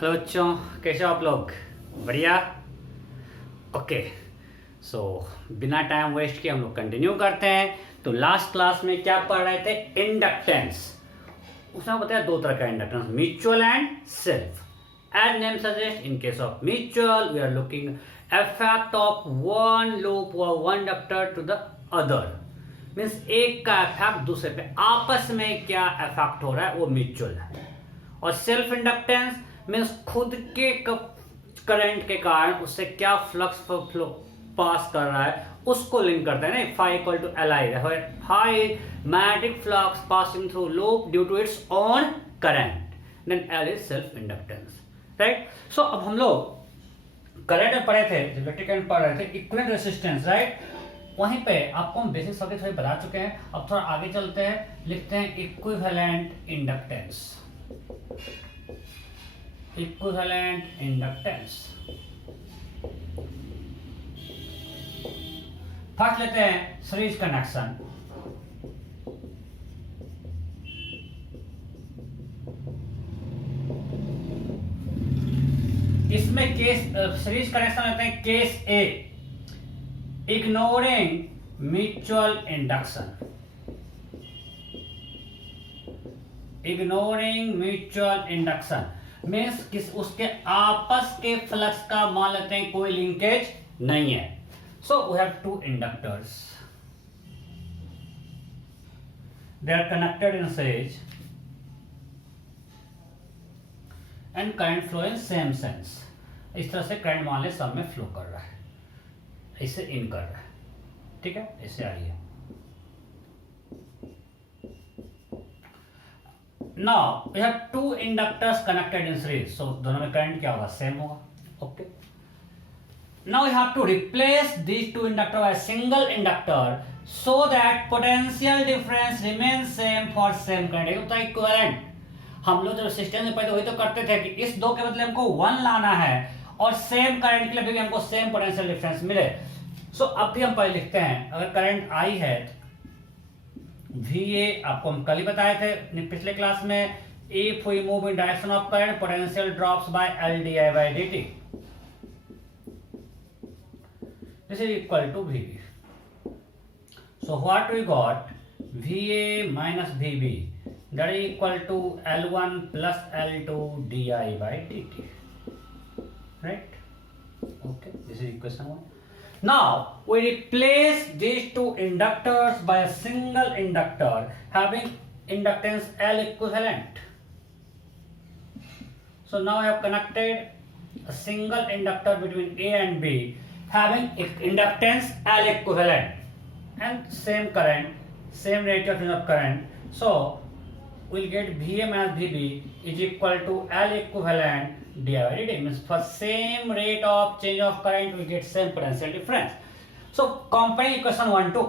Hello बच्चों, कैसे हो आप लोग? बढ़िया। ओके। सो बिना टाइम वेस्ट किए हम लोग कंटिन्यू करते हैं। तो लास्ट क्लास में क्या पढ़ रहे थे? इंडक्टेंस। उसमें बताया दो तरह का inductance, mutual and self. As name suggest, in case of mutual we are looking effect of one loop और one inductor to the other. Means एक का इफेक्ट दूसरे पे आपस में क्या इफेक्ट हो रहा है, वो म्यूचुअल है। और सेल्फ इंडक्टेंस मीन्स खुद के करंट के कारण उससे क्या फ्लक्स फ्लो पास कर रहा है उसको लिंक करते हैं ना। Phi equal to L I, high magnetic flux passing through loop due to its own current, then L is self inductance, right. So अब हम लोग करंट में पढ़े थे, जब इलेक्ट्रिक करंट पढ़ रहे थे, इक्विवेलेंट रेजिस्टेंस, राइट। वहीं पे आपको हम बेसिक सर्किट थोड़ी बता चुके हैं। अब थोड़ा आगे चलते हैं, लिखते हैं equivalent inductance. Equivalent inductance first लेते हैं सीरीज कनेक्शन। इसमें केस सीरीज कनेक्शन लेते हैं case A, ignoring mutual induction. Ignoring mutual induction means किस उसके आपस के फ्लक्स का मान लेते हैं कोई लिंकेज नहीं है। So we have two inductors, they are connected in series and current flow in same sense. इस तरह से करंट मान ले सब में फ्लो कर रहा है, इससे इन कर रहा है, ठीक है। इससे आ रही है। Now we have two inductors connected in series, so दोनों में करंट क्या होगा? सेम होगा, okay. Now we have to replace these two inductors by a single inductor so that potential difference remains same for same current। ये होता है equivalent. हम लोग जब रेजिस्टेंस में पढ़ते वही तो करते थे कि इस दो के बदले हमको वन लाना है और सेम करंट के लिए भी हमको सेम पोटेंशियल डिफरेंस मिले। सो अब भी हम पहले लिखते हैं, अगर करंट आई है VA, आपको हम कल ही बताए थे पिछले क्लास में, if we move in direction of current potential drops by L di by dt, this is equal to VB। So what we got, VA minus VB that is equal to L1 plus L2 di by dt, right? Okay, this is equation 1. Now we replace these two inductors by a single inductor having inductance L equivalent. So now I have connected a single inductor between A and B having inductance L equivalent and same current, same rate of change of current. So we'll get VA minus VB is equal to L equivalent di by dt, means for same rate of change of current we get same potential difference. So comparing equation 1 to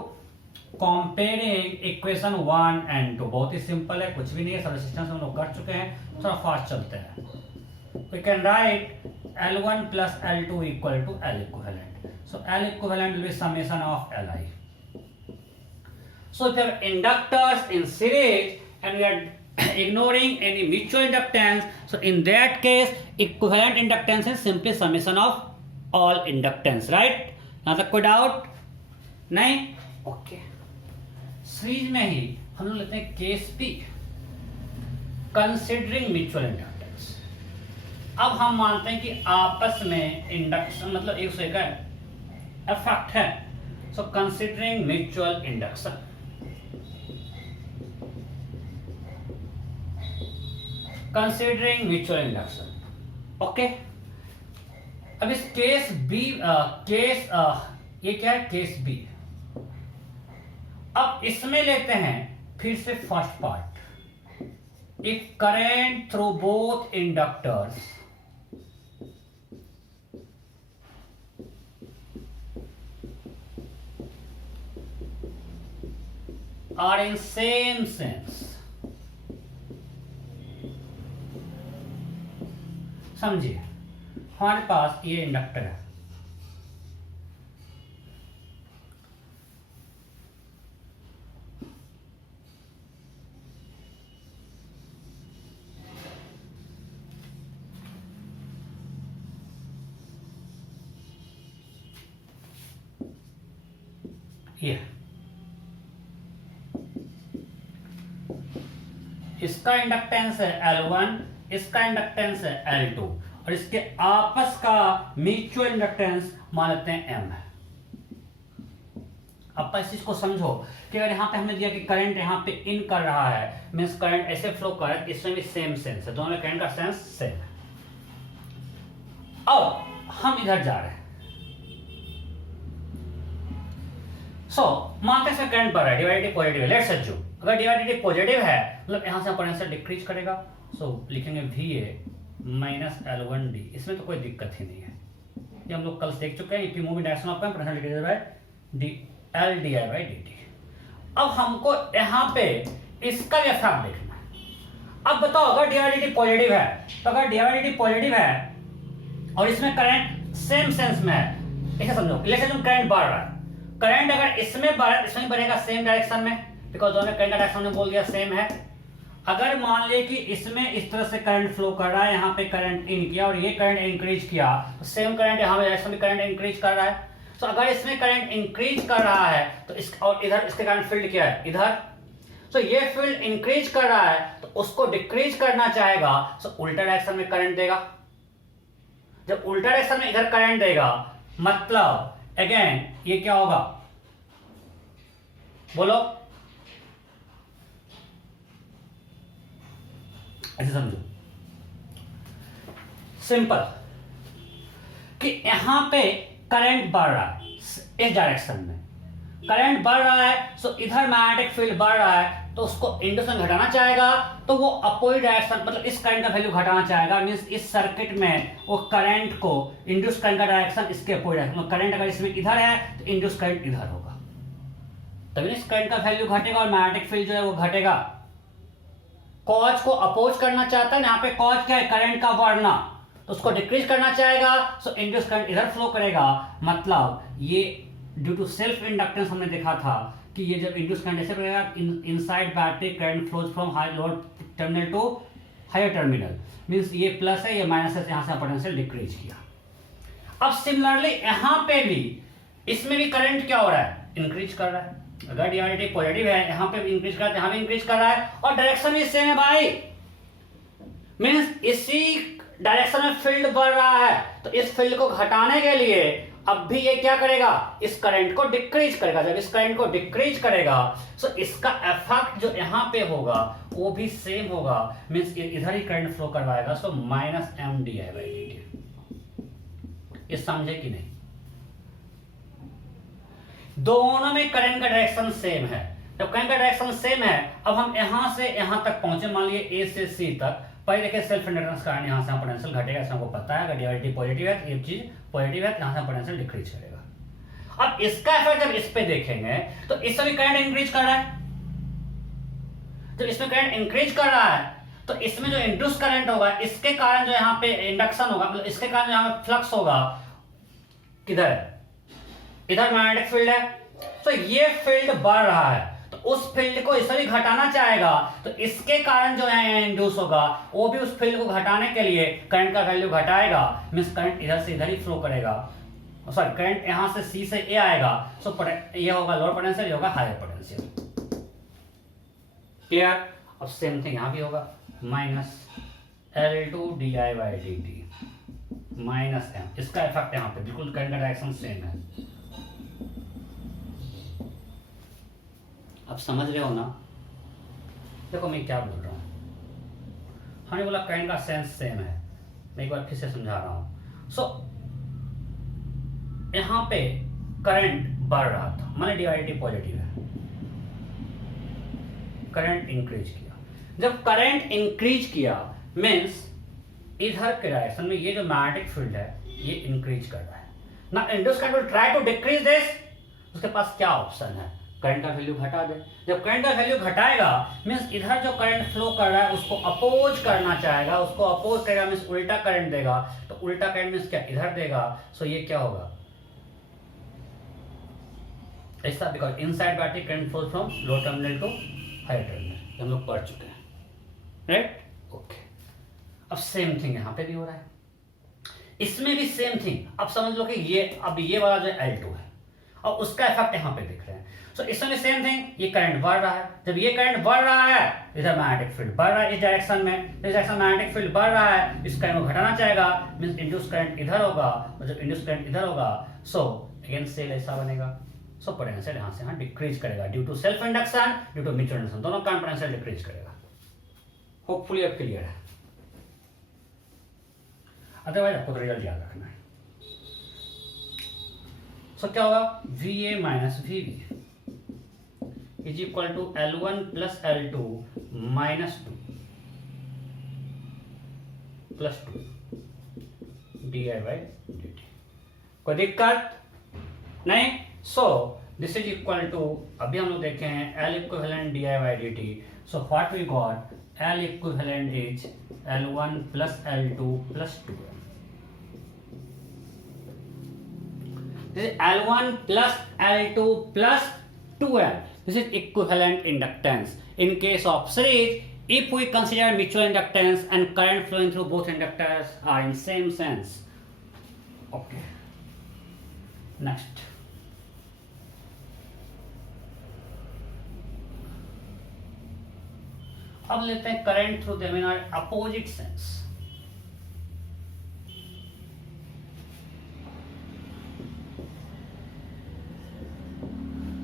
comparing equation 1 and 2 बहुत ही simple है, कुछ भी नहीं है, सब resistance हम लोग कर चुके हैं। थोड़ा फास्ट चलते हैं। We can write L1 plus L2 equal to L equivalent. So L equivalent will be summation of Li. So if you have inductors in series and we are ignoring any mutual inductance, so in that case equivalent inductance is simply summation of all inductance, right? now तक कोई doubt नहीं? Okay. Series में ही हम लोग लेते हैं case P, considering mutual inductance. अब हम मानते हैं कि आपस में इंडक्शन मतलब एक दूसरे का इफेक्ट है। So considering mutual induction, considering mutual induction, okay. अब इस केस बी ये क्या है? Case B. अब इसमें लेते हैं फिर से first part, if current through both inductors are in same sense. समझिए, हमारे पास ये इंडक्टर है, ये इसका इंडक्टेंस है L1, इसका इंडक्टेंस है L2 और इसके आपस का म्यूचुअल इंडक्टेंस मान लेते हैं M है। अब इस चीज को समझो कि अगर यहाँ पे हमने दिया कि करंट यहाँ पे इन कर रहा है, मींस करंट ऐसे फ्लो कर रहा है, इसमें भी सेम सेंस है, दोनों में करंट का सेंस सेम है। अब हम इधर जा रहे हैं, मानते हैं इसमें करंट बढ़ रहा है, डिवाइडेटिव पॉजिटिव है, लेट्स अज्यूम अगर डिवाइडेटिव पॉजिटिव है मतलब यहां से पोटेंशियल डिक्रीज करेगा, लिखेंगे VA माइनस L1D, इसमें तो कोई दिक्कत ही नहीं है, ये हम लोग कल देख चुके हैं, if moving direction of current potential decrease by LdI/dt। अब हमको यहां पे इसका इफेक्ट देखना है। अब बताओ अगर डिवाइडेटिव पॉजिटिव है, तो अगर डिवाइडेटिव पॉजिटिव है और इसमें करंट सेम सेंस में है, ऐसे समझो लेट्स अज्यूम करंट बढ़ रहा है, करंट अगर इसमें बढ़ा इसमें बढ़ेगा सेम डायरेक्शन में, बिकॉज दोनों करंट का डायरेक्शन में बोल दिया सेम है। अगर मान ले कि इसमें इस तरह से करंट फ्लो कर रहा है, यहाँ पे करंट इन किया और ये करंट इंक्रीज किया, तो सेम करंट यहाँ पे डायरेक्शन में करंट इंक्रीज कर रहा है। तो अगर इसमें करंट इंक्रीज कर रहा है तो इस और इधर इसके कारण फील्ड क्या है इधर, तो ये फील्ड इंक्रीज कर रहा है तो उसको डिक्रीज करना चाहेगा, तो उल्टा डायरेक्शन में करंट देगा। जब उल्टा डायरेक्शन में इधर करंट देगा मतलब अगेन ये क्या होगा, बोलो ऐसे समझो, सिंपल कि यहां पे करंट बढ़ रहा है इस डायरेक्शन में, करंट बढ़ रहा है सो इधर मैग्नेटिक फील्ड बढ़ रहा है, तो उसको इंडक्शन घटाना चाहेगा, तो वो अपोजिट डायरेक्शन मतलब इस करंट का वैल्यू घटाना चाहेगा, मींस इस सर्किट में वो करंट को इंड्यूस करंट का डायरेक्शन इसके अपोजिट डायरेक्शन, करंट अगर इसमें इधर है तो इंड्यूस करंट इधर होगा, तभी इस करंट का वैल्यू घटेगा और मैग्नेटिक फील्ड जो है वो घटेगा। कॉज को अपोज करना चाहता है, यहाँ पे कॉज क्या है करंट का बढ़ना, तो उसको डिक्रीज करना चाहेगा, सो इंड्यूस करंट इधर फ्लो करेगा, मतलब ये ड्यू टू सेल्फ इंडक्टेंस हमने देखा था कि ये जब इंड्यूस करंट ऐसे करेगा inside battery current flows from high lower terminal to higher terminal, means ये प्लस है ये माइनस है, यहां से पोटेंशियल डिक्रीज किया। अब सिमिलरली यहां पे भी इसमें भी करंट क्या हो रहा है इंक्रीज कर रहा है, अगर डिवाइडेटिव पॉजिटिव है यहां पे भी इंक्रीज कर रहा है यहां भी इंक्रीज कर रहा है और डायरेक्शन भी सेम है भाई, मींस इसी डायरेक्शन में फील्ड बढ़ रहा है, तो इस फील्ड को घटाने के लिए अब भी ये क्या करेगा इस करंट को डिक्रीज करेगा, जब इस करंट को डिक्रीज करेगा सो इसका इफेक्ट जो यहां पे होगा वो भी सेम होगा, मींस इधर ही करंट फ्लो करवाएगा, सो माइनस MdI/dt। ये समझे कि नहीं, दोनों में करंट का डायरेक्शन सेम है, जब करंट का डायरेक्शन सेम है अब हम यहां से यहां तक पहुंचे, मान लिए A से C तक, पहले देखिए सेल्फ इंडक्टेंस कारण यहां से पोटेंशियल घटेगा, इसमें आपको पता है अगर डिवाइडेटिव पॉजिटिव है तो ये चीज पॉजिटिव है, यहां से पोटेंशियल डिक्रीज करेगा। अब इसका इफेक्ट जब इस पे देखेंगे तो इससे भी करंट इंक्रीज कर रहा है, जब इसमें करंट इंक्रीज कर रहा है तो इसमें जो इंड्यूस करंट होगा इसके कारण जो यहाँ पे इंडक्शन होगा, मतलब इसके कारण जो यहाँ पे फ्लक्स होगा किधर है इधर मैग्नेटिक फील्ड है, तो ये फील्ड बढ़ रहा है, तो उस फील्ड को इससे भी घटाना चाहेगा, तो इसके कारण जो है इंड्यूस होगा वो भी उस फील्ड को घटाने के लिए करंट का वैल्यू घटाएगा, मींस करंट इधर से इधर ही फ्लो करेगा, सॉरी करंट यहां से C से A आएगा, सो ये होगा लोअर पोटेंशियल, ये होगा हायर पोटेंशियल, क्लियर। अब सेम थिंग यहां भी होगा माइनस L2dI/dt माइनस M, इसका इफेक्ट यहां पे बिल्कुल करंट का डायरेक्शन सेम है। अब समझ रहे हो ना, देखो मैं क्या बोल रहा हूं, हमने बोला करंट का सेंस सेम है, मैं एक बार फिर से समझा रहा हूं। सो यहां पे करंट बढ़ रहा था, माने डिवाइडेटिव पॉजिटिव है, करंट इंक्रीज किया, जब करंट इंक्रीज किया मींस इधर के डायरेक्शन में ये जो मैग्नेटिक फील्ड है ये इंक्रीज कर रहा है ना, induce current will try to decrease this, उसके पास क्या ऑप्शन है करंट का वैल्यू घटा दे, जब करंट का वैल्यू घटाएगा मींस इधर जो करंट फ्लो कर रहा है उसको अपोज करना चाहेगा, उसको अपोज करेगा मींस उल्टा करंट देगा, तो उल्टा करंट मींस क्या इधर देगा, सो ये क्या होगा ऐसा, because inside battery current flows from low terminal to higher terminal, हम लोग पढ़ चुके हैं राइट, ओके। अब सेम थिंग यहां पे भी हो रहा है, इसमें भी सेम थिंग, अब समझ लो कि ये अब ये वाला जो L2 है और उसका इफेक्ट यहां पे देख रहे हैं, सो इसमें सेम थिंग, ये करंट बढ़ रहा है, जब ये करंट बढ़ रहा है इधर मैग्नेटिक फील्ड बढ़ रहा है, इस डायरेक्शन में, इस डायरेक्शन मैग्नेटिक फील्ड बढ़ रहा है, इस करंट को घटाना चाहेगा, मींस इंड्यूस करंट इधर होगा, और जब इंड्यूस करंट इधर होगा सो अगेन सेल ऐसा बनेगा, सो पोटेंशियल यहां से यहां डिक्रीज करेगा due to self induction, due to mutual induction, दोनों का पोटेंशियल डिक्रीज करेगा। होपफुली अब क्लियर है, अदरवाइज आपको रिजल्ट याद रखना है। सो क्या होगा, VA minus VB is equal to L1 plus L2 minus 2 plus 2 di/dt। कोई दिक्कत नहीं? So this is equal to, अभी हम लोग देखे हैं L equivalent di/dt, so what we got, L equivalent is L1 plus L2 plus 2। This is L1 plus L2 plus 2L. This is equivalent inductance. In case of series, if we consider mutual inductance and current flowing through both inductors are in same sense. Okay. Next. अब लेते हैं current through them in our opposite sense.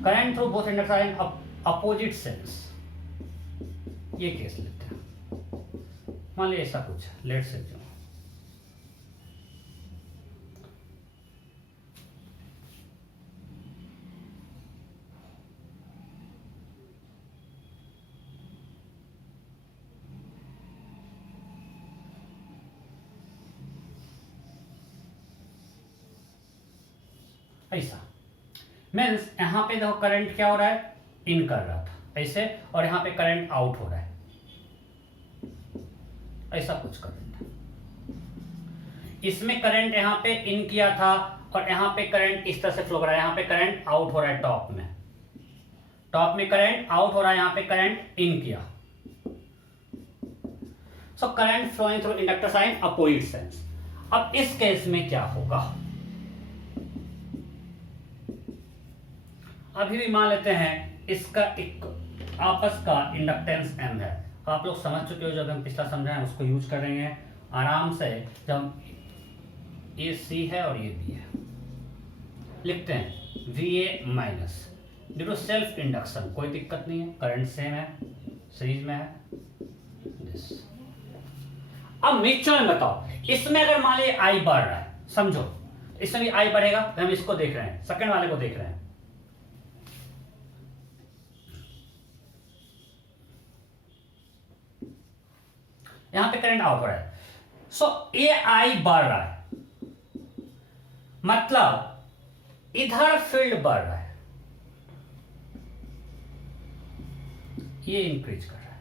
Current through both inductors are in opposite sense, ये case लेते हैं। मान लीजिए ऐसा कुछ, लेट्स से ऐसा मीन्स यहां पे देखो करंट क्या हो रहा है, इन कर रहा था ऐसे, और यहां पे करंट आउट हो रहा है, ऐसा कुछ करंट। इसमें करंट यहां पे इन किया था और यहां पे करंट इस तरह से फ्लो कर रहा है, यहां पे करंट आउट हो रहा है, टॉप में करंट आउट हो रहा है, यहां पे करंट इन किया। So current flowing through inductor sign opposite sense. अब इस केस में क्या होगा, अभी भी मान लेते हैं इसका एक आपस का इंडक्टेंस M है। आप लोग समझ चुके हो, जब हम पिछला समझाएं उसको यूज कर रहे हैं आराम से। जब ये C है और ये B है, लिखते हैं VA minus due to self induction, कोई दिक्कत नहीं है, करंट सेम है, सीरीज में है दिस। अब म्यूचुअल में बताओ, इसमें अगर मान लीजिए I बढ़ रहा है, समझो इसमें भी I बढ़ेगा, तो हम इसको देख रहे हैं, सेकंड वाले को देख रहे हैं, यहां पे करंट आउट हो रहा है, सो AI बढ़ रहा है, मतलब इधर फील्ड बढ़ रहा है, ये इंक्रीज कर रहा है।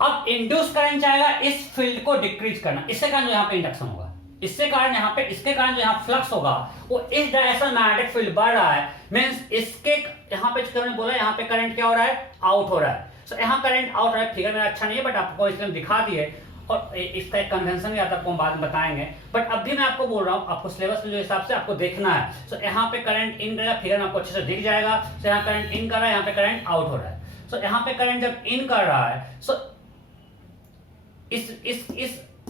अब इंड्यूस करंट चाहेगा इस फील्ड को डिक्रीज करना, इससे कारण जो यहां पे इंडक्शन होगा, इससे कारण यहां पे, इसके कारण जो यहां फ्लक्स होगा वो इस डायरेक्शन मैग्नेटिक फील्ड बढ़ रहा है, मींस इसके यहां पे जो बोला यहां पे करंट क्या हो रहा है, आउट हो रहा है। सो यहाँ करंट आउट रहा है, फिगर मेरा अच्छा नहीं है बट आपको इसलिए दिखा दिए, और इसका एक कन्वेंशन भी आता है, आपको हम बाद में बताएंगे, बट अब भी मैं आपको बोल रहा हूँ, आपको सिलेबस के जो हिसाब से आपको देखना है। सो यहाँ पे करंट इन करेगा, फिगर में आपको अच्छे से दिख जाएगा। सो यहाँ करंट इन कर रहा है, यहाँ पे करंट आउट हो रहा है। सो यहाँ पे करंट जब इन कर रहा है, सो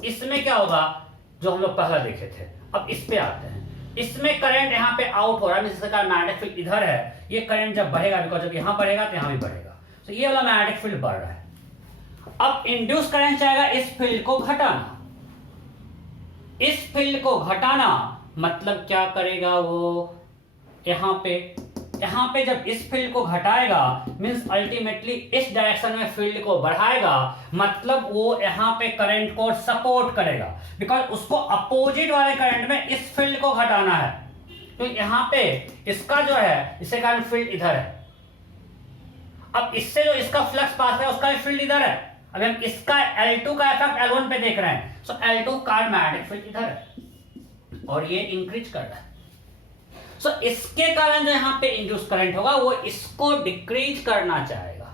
इसमें क्या होगा, जो हम लोग पहले देखे थे। अब इस पे आते हैं, इसमें करंट यहाँ पे आउट हो रहा है, जिसका मैग्नेटिक फील्ड इधर है, ये करंट जब बढ़ेगा, बिकॉज जब यहाँ बढ़ेगा तो यहाँ भी बढ़ेगा, तो ये वाला मैग्नेटिक फील्ड बढ़ रहा है। अब इंड्यूस करंट चाहेगा इस फील्ड को घटाना, इस फील्ड को घटाना मतलब क्या करेगा वो, यहाँ पे जब इस फील्ड को घटाएगा मींस अल्टीमेटली इस डायरेक्शन में फील्ड को बढ़ाएगा, मतलब वो यहाँ पे करंट को सपोर्ट करेगा, बिकॉज उसको अपोजिट वाले करंट में इस फील्ड को घटाना है। तो यहाँ पे इसका जो है, इसके कारण फील्ड इधर है, अब इससे जो इसका फ्लक्स पास है उसका फील्ड इधर है। अभी हम इसका L2 का इफेक्ट L1 पे देख रहे हैं, सो L2 का मैग्नेटिक फील्ड इधर है और ये इंक्रीज कर रहा है। सो इसके कारण जो यहां पे इंड्यूस करंट होगा वो इसको डिक्रीज करना चाहेगा,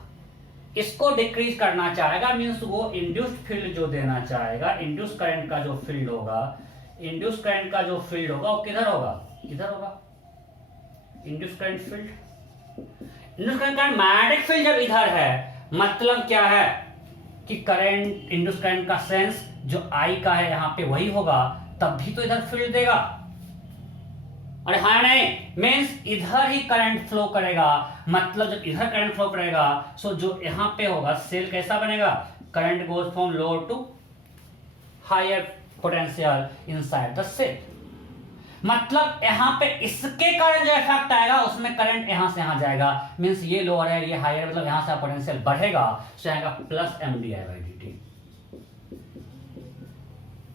इसको डिक्रीज करना चाहेगा, मींस वो इंड्यूस्ड फील्ड जो देना चाहेगा, इंड्यूस करंट का जो फील्ड होगा, इंड्यूस करंट का जो फील्ड होगा वो किधर होगा, इधर होगा induce current field. Induce current magnetic field जब इधर है, मतलब क्या है कि करंट, इंड्यूस करंट का सेंस जो आई का है यहां पे वही होगा, तब भी तो इधर फील्ड देगा। अरे हाँ नहीं, मीन्स इधर ही करंट फ्लो करेगा, मतलब जब इधर करंट फ्लो करेगा सो जो यहां पे होगा सेल कैसा बनेगा, current goes from lower to higher potential inside the cell. मतलब यहां पे इसके कारण जो इफेक्ट आएगा उसमें करंट यहां से यहां जाएगा, मीन्स ये लोअर है ये हायर, मतलब यहां से पोटेंशियल बढ़ेगा, सो आएगा plus M D I by D T.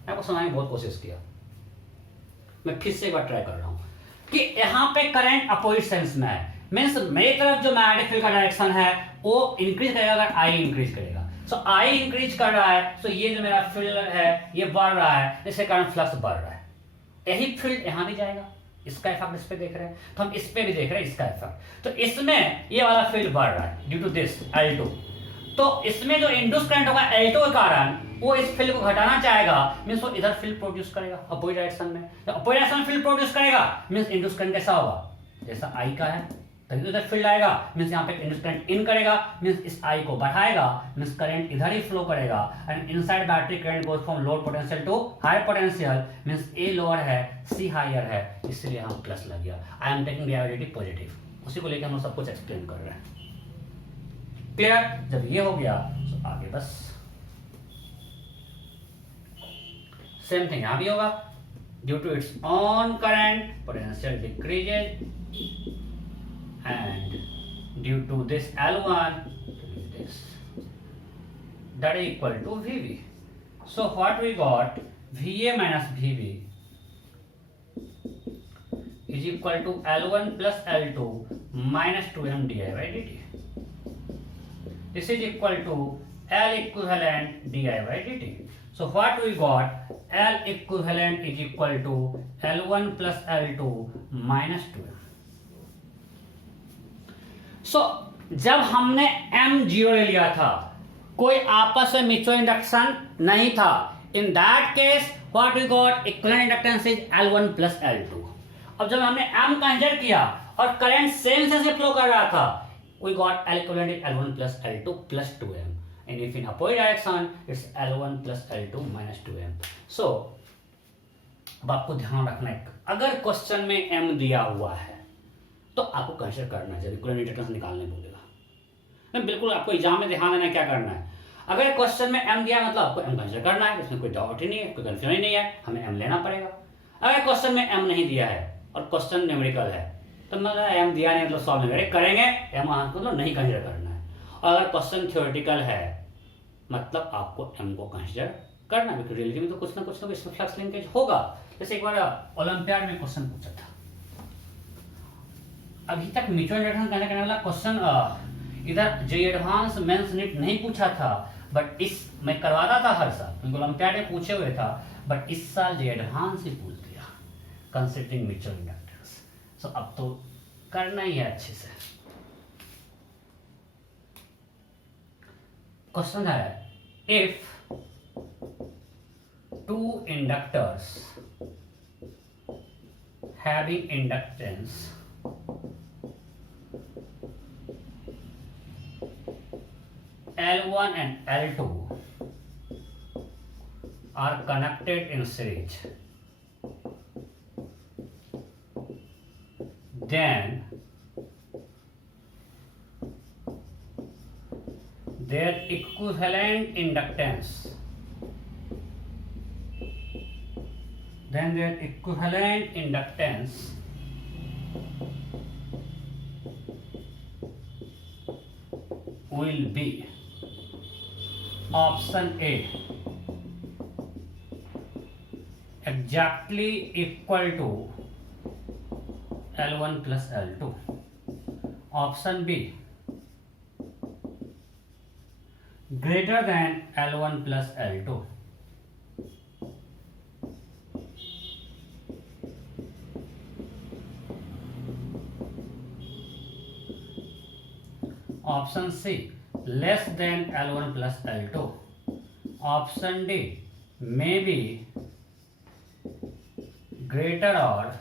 आपको समझाने की बहुत कोशिश किया, मैं फिर से एक बार ट्राई कर रहा हूं कि यहां पे करंट अपोजिट सेंस में है, मीन्स मेरी तरफ जो मैग्नेटिक फील्ड का डायरेक्शन है वो इंक्रीज करेगा अगर आई इंक्रीज करेगा। सो आई इंक्रीज कर रहा है, सो ये जो मेरा फील्ड है ये बढ़ रहा है, इसके कारण फ्लक्स बढ़ रहा है। यही फील्ड यहां भी जाएगा, इसका इफेक्ट इस पे देख रहे हैं, तो हम इस पे भी देख रहे हैं इसका इफेक्ट। तो इसमें ये वाला फील्ड बढ़ रहा है ड्यू टू दिस L2, तो इसमें जो इंड्यूस करंट होगा L2 के कारण वो इस फील्ड को घटाना चाहेगा, मींस वो इधर फील्ड प्रोड्यूस करेगा अपोजिट डायरेक्शन में। तो अपोजिट डायरेक्शन में फील्ड प्रोड्यूस करेगा मींस इंड्यूस करंट कैसा होगा, जैसा I का है तभी तो इधर फील्ड आएगा, मींस यहाँ पे इंड्यूस करंट इन करेगा, मींस इस I को बढ़ाएगा, मींस करंट इधर ही फ्लो करेगा, and inside battery current goes from lower potential to higher potential, means A lower है C हायर है, इसलिए यहाँ प्लस लग गया। I am taking D positive, उसी को लेकर हम लोग सब कुछ एक्सप्लेन कर रहे हैं। क्लियर? जब ये हो गया तो आगे बस सेम थिंग यहां भी होगा, due to its own current potential decreases and due to this L1 this that is equal to VV. So what we got, VA minus VB is equal to L1 plus L2 minus 2m di by dt. This is equal to L equivalent di by dt. So what we got, L equivalent is equal to L1 plus L2 minus 2m. सो जब हमने M0 ले लिया था, कोई आपस में mutual induction नहीं था, in that case what we got, equivalent inductance is L1 plus L2। अब जब हमने M कंसिडर किया और करंट सेम से फ्लो कर रहा था, we got L equivalent is L1 plus L2 plus 2m, and if in opposite direction it's L1 plus L2 minus 2m। So अब आपको ध्यान रखना है, अगर क्वेश्चन में M दिया हुआ है तो आपको कंसिडर करना है, जब इक्विवेलेंट इंडक्टेंस निकालने बोलेगा नहीं, बिल्कुल आपको एग्जाम में ध्यान देना क्या करना है। अगर क्वेश्चन में M दिया मतलब आपको M कंसिडर करना है, इसमें कोई डाउट ही नहीं है, कोई कंफ्यूजन ही नहीं है, हमें M लेना पड़ेगा। अगर क्वेश्चन में M नहीं दिया है और क्वेश्चन न्यूमेरिकल है तो मतलब M दिया नहीं मतलब सॉल्व नहीं करेंगे, M मतलब नहीं कंसिडर करना है। और अगर क्वेश्चन थ्योरेटिकल है मतलब आपको M को कंसिडर करना है, क्योंकि रियलिटी में तो कुछ ना कुछ इसमें फ्लक्स लिंकेज होगा। जैसे एक बार ओलंपियाड में क्वेश्चन पूछा था, अभी तक म्यूचुअल इंडक्टेंस करने वाला क्वेश्चन इधर जो एडवांस मेंस नीट नहीं पूछा था, बट इस मैं करवाता था हर साल, क्योंकि ओलंपियाड में पूछे हुए था, बट इस साल जो एडवांस ही पूछ दिया कंसीडरिंग म्यूचुअल इंडक्टेंस। सो अब तो करना ही है अच्छे से। क्वेश्चन है, if two inductors having inductance L1 and L2 are connected in series, then their equivalent inductance will be option A, exactly equal to L1 plus L2, option B, greater than L1 plus L2, option C, less than L1 plus L2, option D, maybe greater or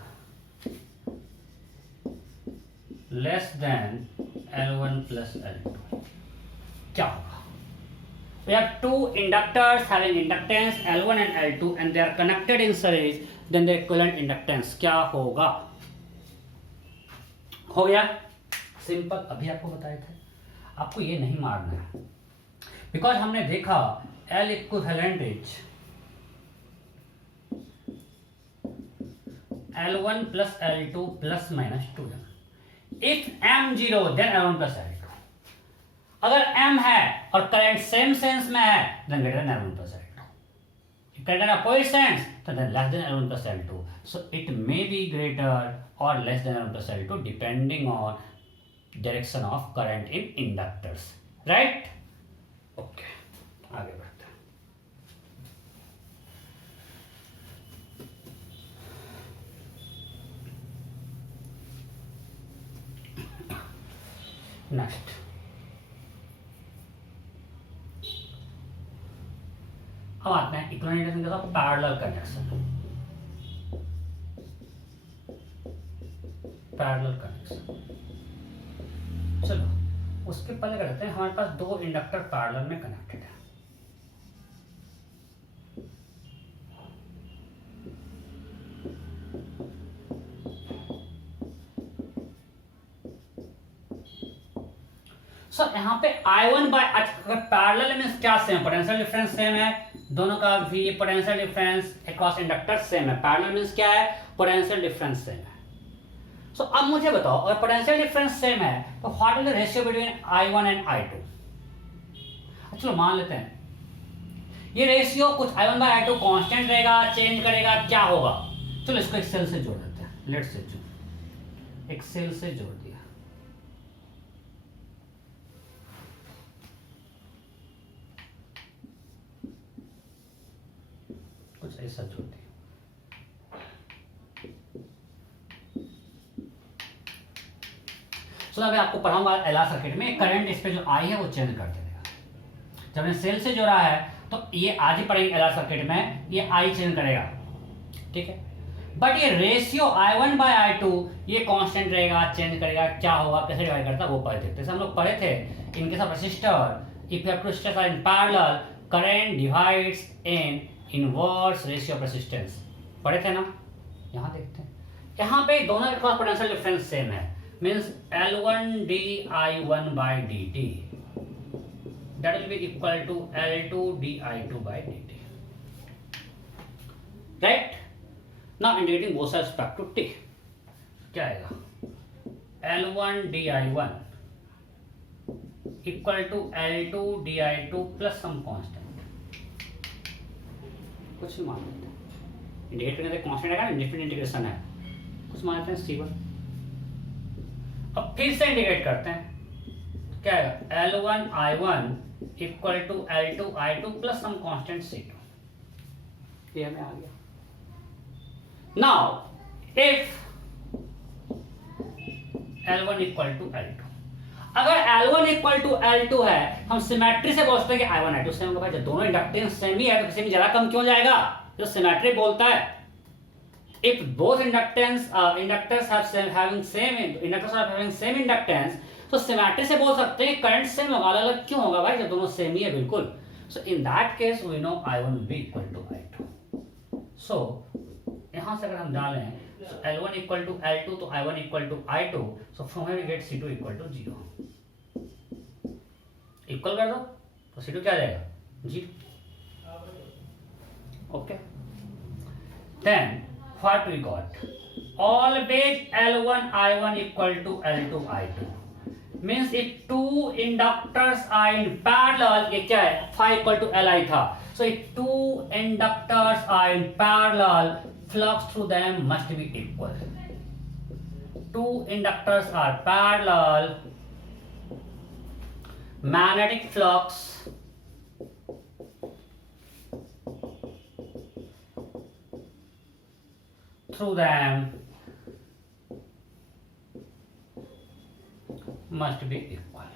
less than L1 plus L2 क्या होगा? We have two inductors having inductance L1 and L2 and they are connected in series, then the equivalent inductance क्या होगा? हो गया simple, अभी आपको बताए थे, आपको ये नहीं मारना है बिकॉज हमने देखा L equivalent is L1 plus L2 plus minus 2M. If M0 then L1 plus L2. अगर M है और करंट सेम सेंस में है then greater than L1 plus L2. If current in opposite sense then less than L1 plus L2. So it may be greater or less than L1 plus L2 depending on direction of current in inductors. Right? Okay. आगे बढ़ते हैं. Next अब आते हैं equivalent induction के साथ parallel connection. चलो उसके पहले करते हैं, हमारे पास दो इंडक्टर पैरेलल में कनेक्टेड है. यहाँ पे I1 बाय पैरेलल मींस क्या सेम, पोटेंशियल डिफरेंस सेम है दोनों का, भी potential difference across inductor same है. पैरेलल मींस क्या है, पोटेंशियल डिफरेंस सेम है. सो अब मुझे बताओ अगर पोटेंशियल डिफरेंस सेम है तो what is the ratio between I1 and I2? चलो मान लेते हैं ये रेशियो कुछ I1 बाय I2 कांस्टेंट रहेगा, चेंज करेगा, क्या होगा? चलो इसको एक सेल से जोड़ देते हैं. लेट्स से एक सेल से जोड़ दिया. कुछ ऐसा जोड़ दिया. तो अभी आपको पढ़ाऊंगा एलआर सर्किट में करंट इस पे जो आई है वो चेंज कर देगा. जब हमने सेल से जोड़ा है तो ये आज ही पढ़ेंगे एलआर सर्किट में, ये आई चेंज करेगा, ठीक है. बट ये रेशियो I1 बाय I2 ये कांस्टेंट रहेगा, चेंज करेगा, क्या होगा, कैसे डिवाइड करता है वो पढ़े थे. जैसे हम लोग पढ़े थे इनके साथ resistor, if you have two resistors are in parallel current divides in inverse ratio of resistance, पढ़े थे ना. यहाँ देखते हैं, यहाँ पे दोनों के पास पोटेंशियल डिफरेंस सेम है, means L1 dI1 by dt that will be equal to L2 dI2 by dt. Right? Now integrating both sides back to t, क्या आएगा? L1 dI1 equal to L2 dI2 plus some constant. कुछ मान लेते हैं, integrate करने से constant आएगा, different integration है, कुछ मान लेते हैं C1. अब फिर से इंटीग्रेट करते हैं, क्या है L1 I1 equal to L2 I2 plus some constant C2. ये हमें आ गया. Now if L1 equal to L2, अगर L1 इक्वल टू L2 है हम सिमेट्री से बोलते हैं कि I1 I2 सेम होगा. जब दोनों इंडक्टेंस सेम ही है तो किसी में जरा कम क्यों जाएगा, जो सिमेट्री बोलता है. If both inductors have having same inductance, तो सिमेट्री से बोल सकते हैं करंट सेम होगा. अलग अलग क्यों होगा भाई, जब दोनों सेम ही है बिल्कुल. So in that case we know I1 will be equal to I2. So यहां से अगर हम डालें L1 equal to L2 तो I1 equal to I2. So from here we get C2 equal to 0. Equal कर दो तो C2 क्या आ जाएगा, 0. Okay, then what we got, always L1 I1 equal to L2 I2 means if two inductors are in parallel, ये क्या है, phi equal to Li था. So if two inductors are in parallel, flux through them must be equal. Two inductors are parallel, magnetic flux through them must be equal.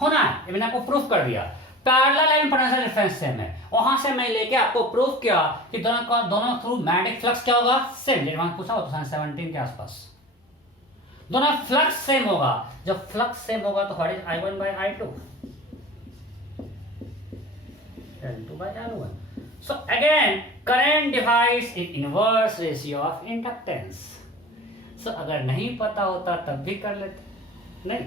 होना है, ये मैंने आपको proof कर दिया. Parallel line potential difference same है, वहां से मैं लेके आपको प्रूफ किया कि दोनों थ्रू मैग्नेटिक फ्लक्स क्या होगा, सेम. जब मैंने पूछा हो तो 17 के आसपास दोनों फ्लक्स सेम होगा, जब फ्लक्स सेम होगा तो what is I1 by I2, L2 by L1. So again current divides in inverse ratio of inductance. So अगर नहीं पता होता तब भी कर लेते, नहीं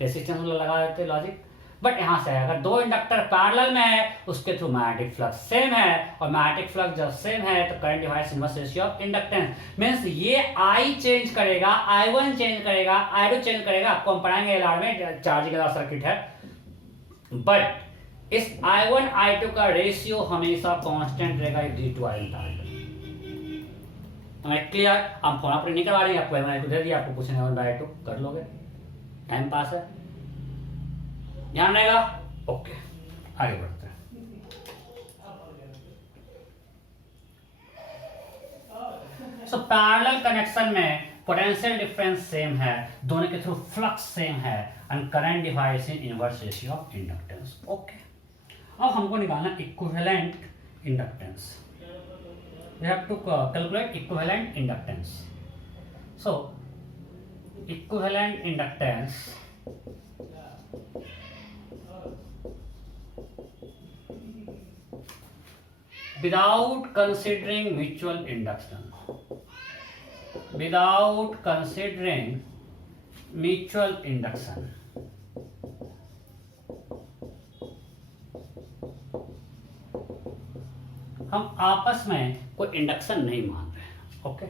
रेसिस्टेंस लगा देते लॉजिक। बट यहाँ से अगर दो इंडक्टर पैरेलल में है उसके थ्रू मैग्नेटिक फ्लक्स सेम है, और मैग्नेटिक फ्लक्स जब सेम है तो current divides inverse ratio of inductance. Means ये I चेंज करेगा, I1 चेंज करेगा, I2 चेंज करेगा, आपको हम पढ़ाएंगे एलआर में, चार्जिंग का सर्किट है। बट इस I1 I2 का रेशियो हमेशा कांस्टेंट रहेगा D2I क्लियर। हम फोन पर नहीं करवा रहे हैं, आपको I1 दे दिया, आपको पूछने I2 कर लोगे, टाइम पास है, ध्यान रहेगा। ओके आगे बढ़ते हैं। सो पैरेलल कनेक्शन में पोटेंशियल डिफरेंस सेम है, दोनों के थ्रू फ्लक्स सेम है, and current divides in inverse ratio of inductance. Okay अब हमको निकालना equivalent inductance. We have to calculate equivalent inductance. So equivalent inductance without considering mutual induction, without considering mutual induction, हम आपस में कोई इंडक्शन नहीं मान रहे। ओके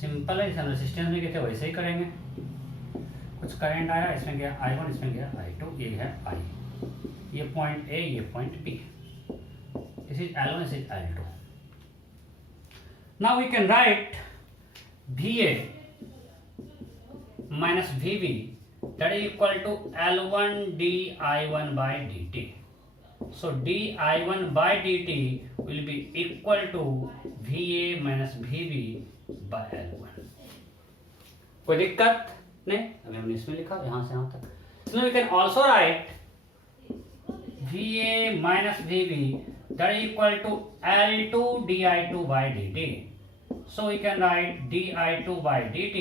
सिंपल है, रेजिस्टेंस में कहते वैसे ही करेंगे। कुछ करंट आया, इसमें गया I1, इसमें गया I2, ये है I, ये पॉइंट A, ये point B, this is L1, this is L2। Now we can write VA minus VB that is equal to L1 dI1 by dt. So dI1 by dt will be equal to VA minus VB by L1। कोई दिक्कत नहीं, अभी हमने इसमें लिखा यहाँ से यहाँ तक। So we can also write VA minus VB that is equal to L2 dI2 by dt. So we can write dI2 by dt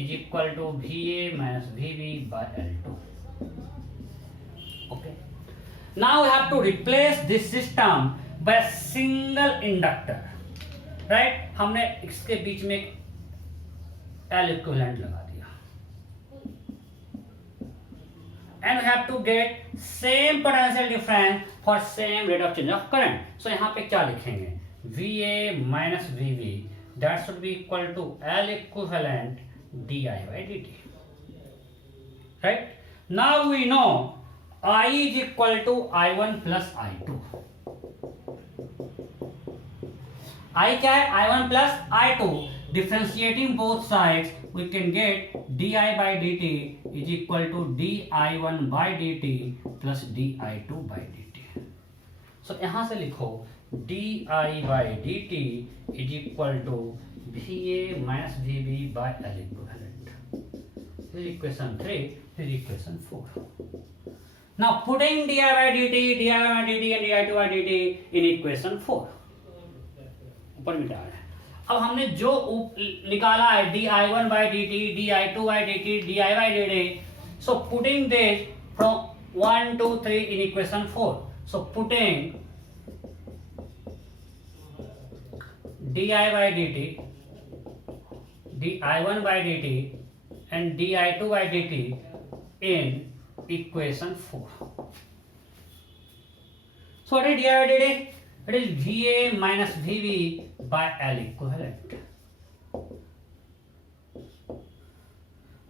is equal to VA minus VB by L2. Okay. Now we have to replace this system by a single inductor. Right? हमने इसके बीच में L equivalent लगा दिया। And we have to get same potential difference for same rate of change of current. So यहाँ पे क्या लिखेंगे? VA minus VB that should be equal to L equivalent di by dt. Right? Now we know I is equal to I1 plus I2. I क्या है? I1 plus I2. Differentiating both sides, we can get di by dt is equal to di1 by dt plus di2 by dt. So यहाँ से लिखो di by dt is equal to VA minus VB by L equivalent. This is equation 3. This is equation 4. Now putting di by dt, di1 by dt and di2 by dt in equation 4. ऊपर मिटा है। अब हमने जो निकाला है di1 by dt, di2 by dt, di by dt, so putting this from 1 to 3 in equation 4. So putting di by dt, di1 by dt and di2 by dt in equation 4. So what is di by dt? It is VA minus VB by L equivalent.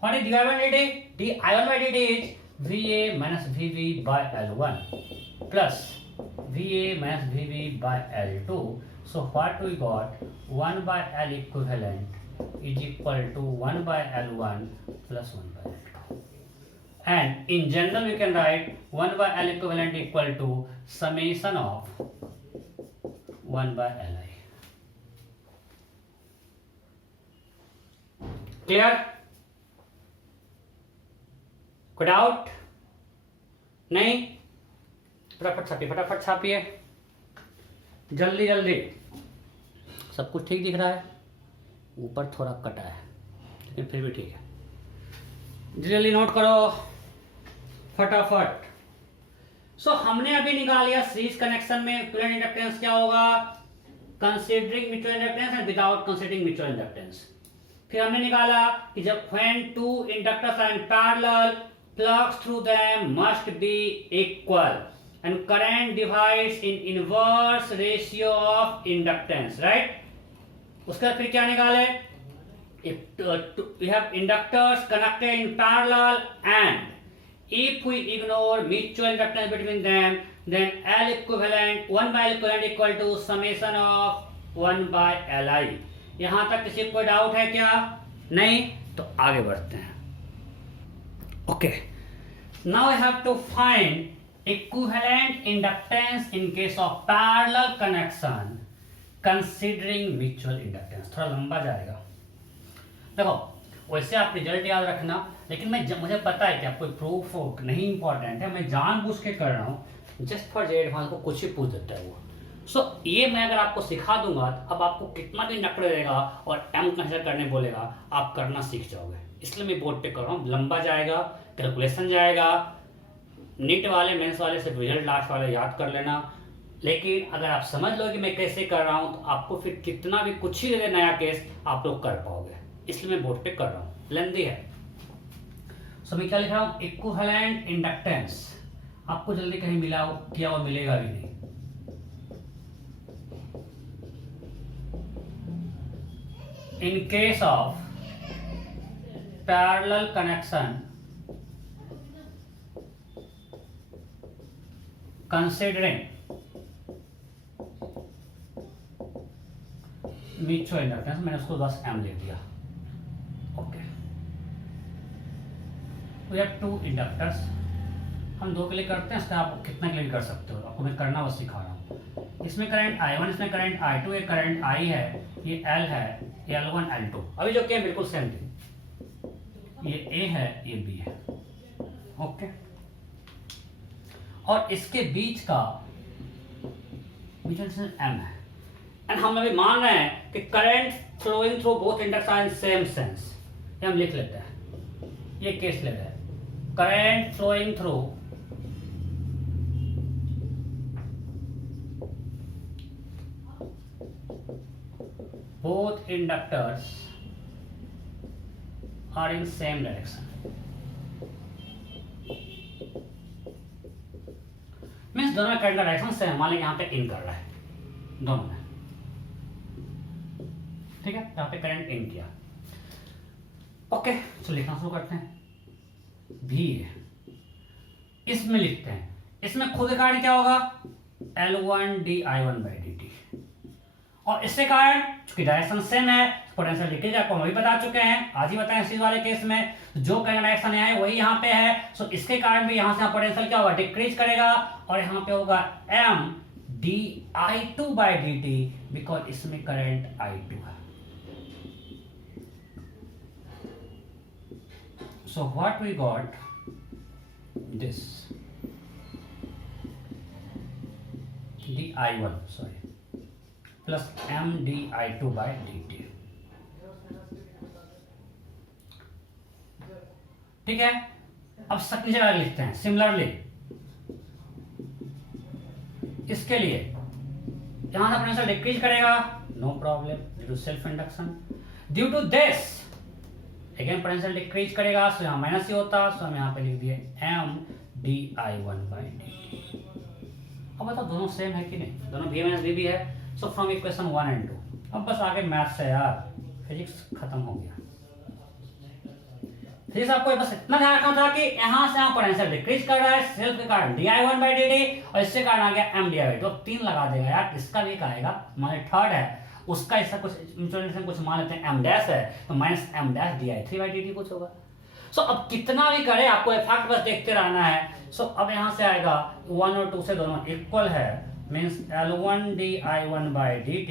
What is di by dt? di1 by dt is VA minus VB by L1 plus VA minus VB by L2. So what we got? 1 by L equivalent is equal to 1 by L1 plus 1 by L2. And in general we can write 1 by L equivalent equal to summation of 1 by Li. Clear? कोई doubt नहीं? फटाफट छापिए, जल्दी जल्दी। सब कुछ ठीक दिख रहा है, ऊपर थोड़ा कटा है लेकिन फिर भी ठीक है। जल्दी नोट करो फटाफट। सो हमने अभी निकाल लिया सीरीज कनेक्शन में इक्विवेलेंट इंडक्टेंस क्या होगा, considering mutual inductance and without considering mutual inductance. फिर हमने निकाला कि जब when two inductors are in parallel, flux through them must be equal and current divides in inverse ratio of inductance, right? उसका फिर क्या निकाले, if we have inductors connected in parallel and if we ignore mutual inductance between them, then L equivalent 1 by L equivalent equal to summation of 1 by Li। यहां तक किसी को कोई doubt है क्या? नहीं, तो आगे बढ़ते हैं। Okay, now I have to find equivalent inductance in case of parallel connection considering mutual inductance. थोड़ा लंबा जाएगा। देखो, वैसे आप रिजल्ट याद रखना, लेकिन मुझे पता है कि आपको प्रूफ नहीं इंपॉर्टेंट है, मैं जानबूझ के कर रहा हूँ, जस्ट फॉर जे एडवांस को कुछ ही पूछ देता है वो। सो ये मैं अगर आपको सिखा दूंगा, अब आपको कितना भी इंडक्टर देगा और एम कंसीडर करने बोलेगा, आप करना सीख जाओगे। इसलिए मैं बोर्ड पे कर रहा हूँ, लंबा जाएगा, कैलकुलेशन जाएगा, नीट वाले मेंस वाले सिर्फ रिजल्ट लास्ट वाले याद कर लेना। लेकिन अगर आप समझ लो कि मैं कैसे कर रहा हूँ, तो आपको फिर कितना भी कुछ ही दे नया केस आप लोग कर पाओगे। इसलिए मैं बोर्ड पे कर रहा हूँ, लेंदी है। सो मैं क्या लिख रहा हूँ, इक्विवेलेंट इंडक्टेंस। आपको जल्दी कहीं मिला हो क्या, वो मिलेगा भी नहीं। In case of parallel connection considering mutual inductance, मैंने उसको बस एम ले दिया। Okay, we have two inductors. हम दो के लिए करते हैं, इसका आप कितना के लिए कर सकते हो, आपको मैं करना बस सिखा रहा हूँ। इसमें करंट I1, इसमें करंट I2, ये करंट I है, ये L है, ये L1 L2। अभी जो किया बिल्कुल सेम थिंग, ये A है, ये B है। ओके, और इसके बीच का म्यूचुअल इंडक्टेंस M है। एंड हम अभी मान रहे हैं कि current flowing through both inductors are in same sense. ये हम लिख लेते हैं, ये केस लेते हैं, current flowing through both inductors are in same direction, means दोनों में करंट का डायरेक्शन सेम। मान लें यहाँ पे इन कर रहा है दोनों में, ठीक है, यहाँ पे करंट इन किया। ओके, तो लिखना शुरू करते हैं। भी इसमें लिखते हैं, इसमें खुद कारण क्या होगा, L1 di1 by dt, और इससे कारण चूंकि डायरेक्शन सेम है, पोटेंशियल डिक्रीज आपको हम अभी बता चुके हैं, आज ही बताएं इस वाले केस में, जो करंट डायरेक्शन है वही यहाँ पे है। सो इसके कारण भी यहाँ से पोटेंशियल क्या होगा, डिक्रीज करेगा, और यहाँ पे होगा m di2 by dt, because इसमें करंट I2 है। So what we got this di1 plus m di2 by dt, ठीक है। अब नीचे वाला लिखते हैं सिमिलरली, इसके लिए यहां से पोटेंशियल डिक्रीज करेगा, no problem, due to self induction. Due to this again potential decrease करेगा, सो यहां माइनस ही होता, सो हम यहां पे लिख दिए m di1 by dt। अब बताओ दोनों सेम है कि नहीं, दोनों v माइनस v भी है। सो फ्रॉम इक्वेशन 1 and 2, अब बस आगे मैथ्स है यार, फिजिक्स खत्म हो गया। फिजिक्स आपको बस इतना ध्यान रखना था कि यहां से पोटेंशियल डिक्रीज कर रहा है सेल्फ के कारण di1 by dt, और इससे कारण आ गया m di2, तो 3 लगा देगा यार। इसका भी आएगा, मान थर्ड है उसका, इसका कुछ कुछ मान लेते हैं m डैश है, तो minus m dash di3 by dt कुछ होगा। सो अब कितना भी करे आपको इफेक्ट बस देखते रहना है। सो अब यहां से आएगा 1 और 2 से दोनों इक्वल है, means L1 di1 by dt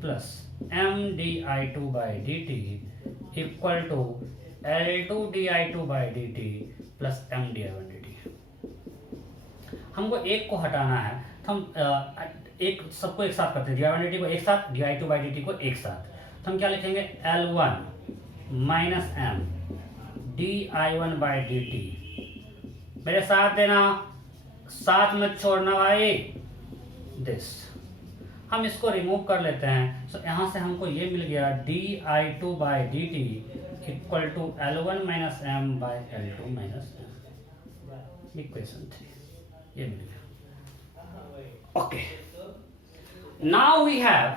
plus m di2 by dt equal to L2 di2 by dt plus m di1 dt। हमको एक को हटाना है, तो हम एक सबको एक साथ करते हैं, D I one D T को एक साथ, D I two by D T को एक साथ। तो हम क्या लिखेंगे, L one minus M D I one by D T. मेरे साथ देना, साथ मत छोड़ना भाई, दिस। हम इसको रिमूव कर लेते हैं। सो यहाँ से हमको ये मिल गया D I two by D T equal to L one minus M by L two minus M. Equation 3 ये मिल गया। Okay, now we have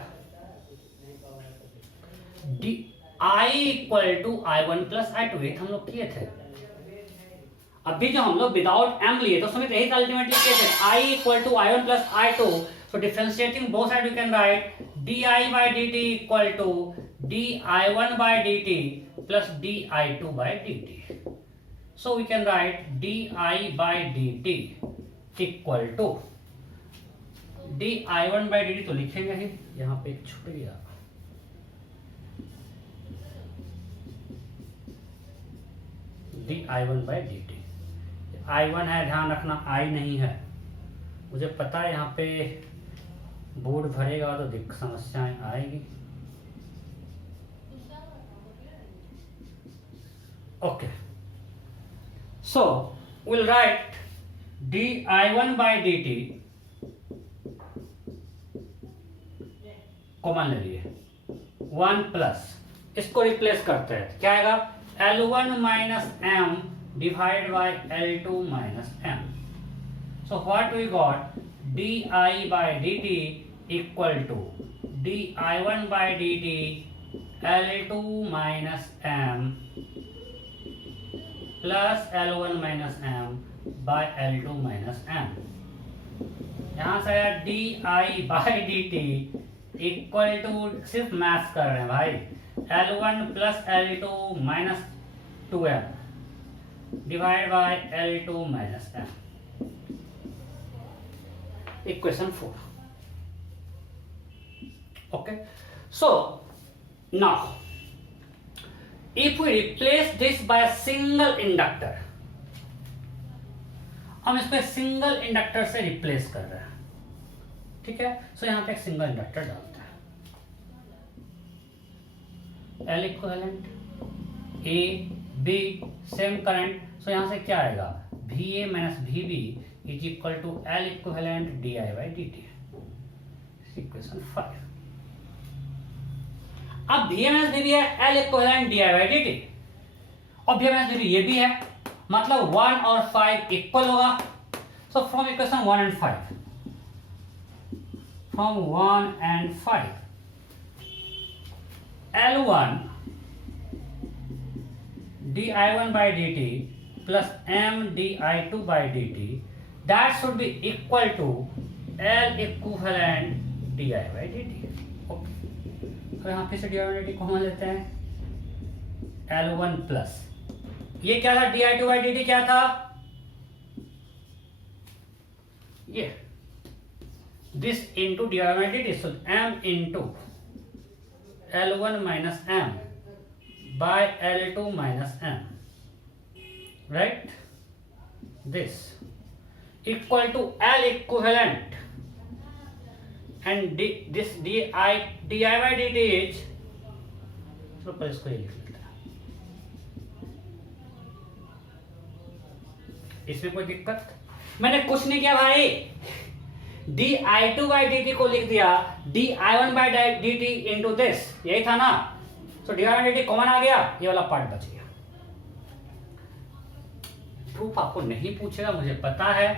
D I equal to I one plus I two. हम लोग किए थे अभी, जो हम लोग विदाउट एम लिए तो उसमें यही अल्टीमेटली किए थे, I equal to I one plus I two. So differentiating both sides, you can write di by dt equal to di1 by dt plus di2 by dt. So we can write di by dt equal to di1 by dt, तो लिखेंगे ही, यहाँ पे छूट गया, di1 by dt। i1 है, ध्यान रखना i नहीं है, मुझे पता है यहाँ पे बोर्ड भरेगा तो समस्याएं आएगी। Okay, so will write D I one by D T, common ले लिए, 1 प्लस, इसको रिप्लेस करते हैं, क्या आएगा, L1 minus M divide by L2 minus M. So what we got, di by dt equal to di1 by dt L2 minus m plus L1 minus m by L2 minus m। यहाँ से di by dt equal to, सिर्फ maths कर रहे हैं भाई, L1 plus L2 minus 2m divided by L2 minus m। Equation 4. Okay, so now if we replace this by a single inductor, हम इसको single inductor से रिप्लेस कर रहे हैं, ठीक है। सो यहाँ पे एक सिंगल इंडक्टर डालते हैं, L equivalent A B same current. So यहाँ से क्या आएगा, V A minus V B is equal to L equivalent di by dt, equation 5। अब VMS भी है, L equivalent di by dt, और VMS भी ये भी है, मतलब 1 और 5 इक्वल होगा। So from equation 1 and 5, from 1 and 5, L1 di1 by dt plus m di2 by dt, that should be equal to L equivalent di by dt। Okay, तो यहाँ फिर से di by dt कॉमन लेते हैं, L1 plus, ये क्या था, di2 by dt क्या था, ये this into di by dt, so m into L1 minus m by L2 minus m, right, this equal to L equivalent, and this di by dt is, तो पर इसको ये लिख लेते हैं, इसमें कोई दिक्कत, मैंने कुछ नहीं किया भाई, di2 by dt को लिख दिया di1 by dt into this, यही था ना। सो di by dt कॉमन आ गया, ये वाला पार्ट बच गया। प्रूफ आपको नहीं पूछेगा, मुझे पता है,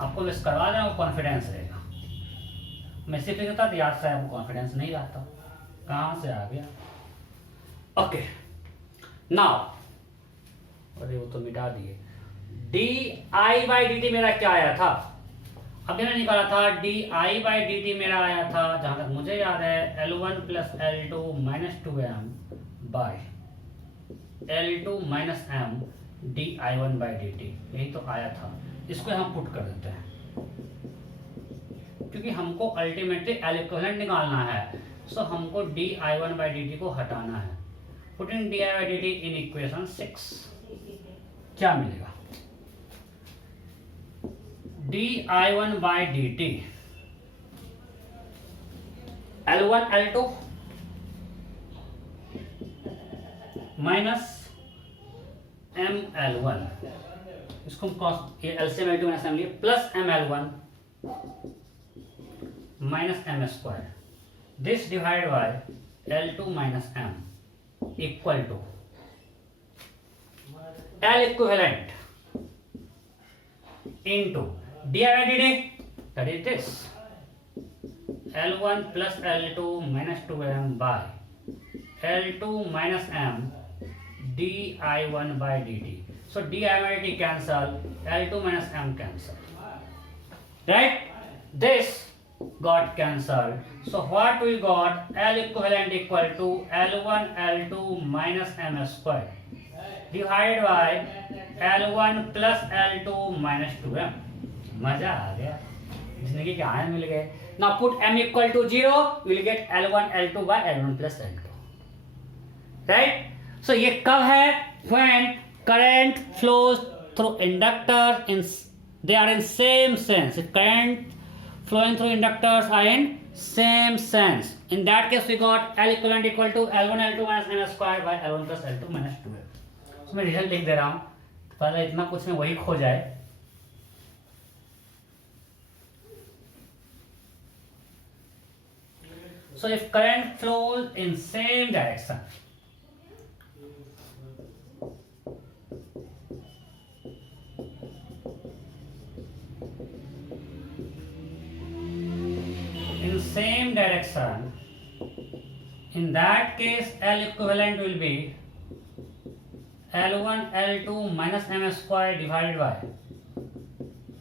आपको मिस करवा देना, कॉन्फिडेंस रहेगा। मैं सिर्फ लिखता तो याद से आपको कॉन्फिडेंस नहीं रहता, कहाँ से आ गया। ओके, नाउ, अरे वो तो मिटा दिए, D I by D T मेरा क्या आया था, अभी मैंने निकाला था, D I by D T मेरा आया था, जहां तक मुझे याद है, L1 plus L2 minus 2m by L2 minus m di1 by D T, यही तो आया था। इसको हम पुट कर देते हैं, क्योंकि हमको अल्टीमेटली L इक्विवेलेंट निकालना है, सो हमको di1 बाई डी टी को हटाना है। Putting di by D T in equation 6, क्या मिलेगा, di1 by D T L1 L2 minus M L1, इसको कॉस ये एलसीएम L2 माइनस एम लिए, plus M L1 minus M square, this divide by L2 minus M equal to L equivalent into d/dt, that is this L1 plus L2 minus 2m by L2 minus m di1 by dt. So di by dt cancel, L2 minus m cancel, right? This got cancelled. So what we got? L equivalent equal to L1 L2 minus m square divided by L1 plus L2 minus 2m. मजा आ गया, जिंदगी के ion मिल गए. Now put m equal to 0, we will get L1 L2 by L1 plus L2, right? So ये कब है? When current flows through inductors in they are in same sense. If current flowing through inductors are in same sense, in that case we got L equivalent equal to L1 L2 minus m square by L1 plus L2 minus 2m. तो मैं result लिख दे रहा हूँ, पहले इतना कुछ में वही खो जाए. So if current flows in same direction, in that case L equivalent will be L1 L2 minus m square divided by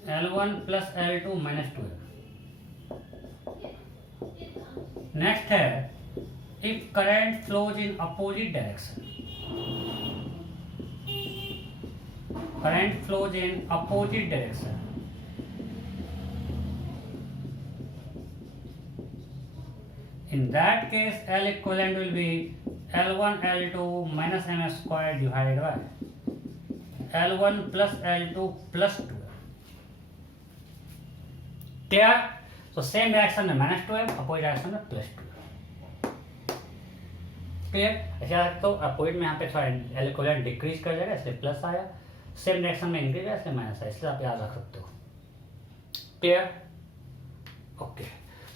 L1 plus L2 minus 2m. Next है, if current flows in opposite direction, current flows in opposite direction, in that case L equivalent will be L1 L2 minus m square divided by L1 plus L2 plus 2m. Clear? So same direction में minus 2m, opposite direction में plus 2m. Clear? ऐसा तो opposite में यहाँ पे थोड़ा L equivalent decrease कर जाएगा, इसलिए प्लस आया. सेम डायरेक्शन में इंक्रीज है, इसलिए माइनस आया, इसलिए आप याद रख सकते हो. क्लियर? ओके.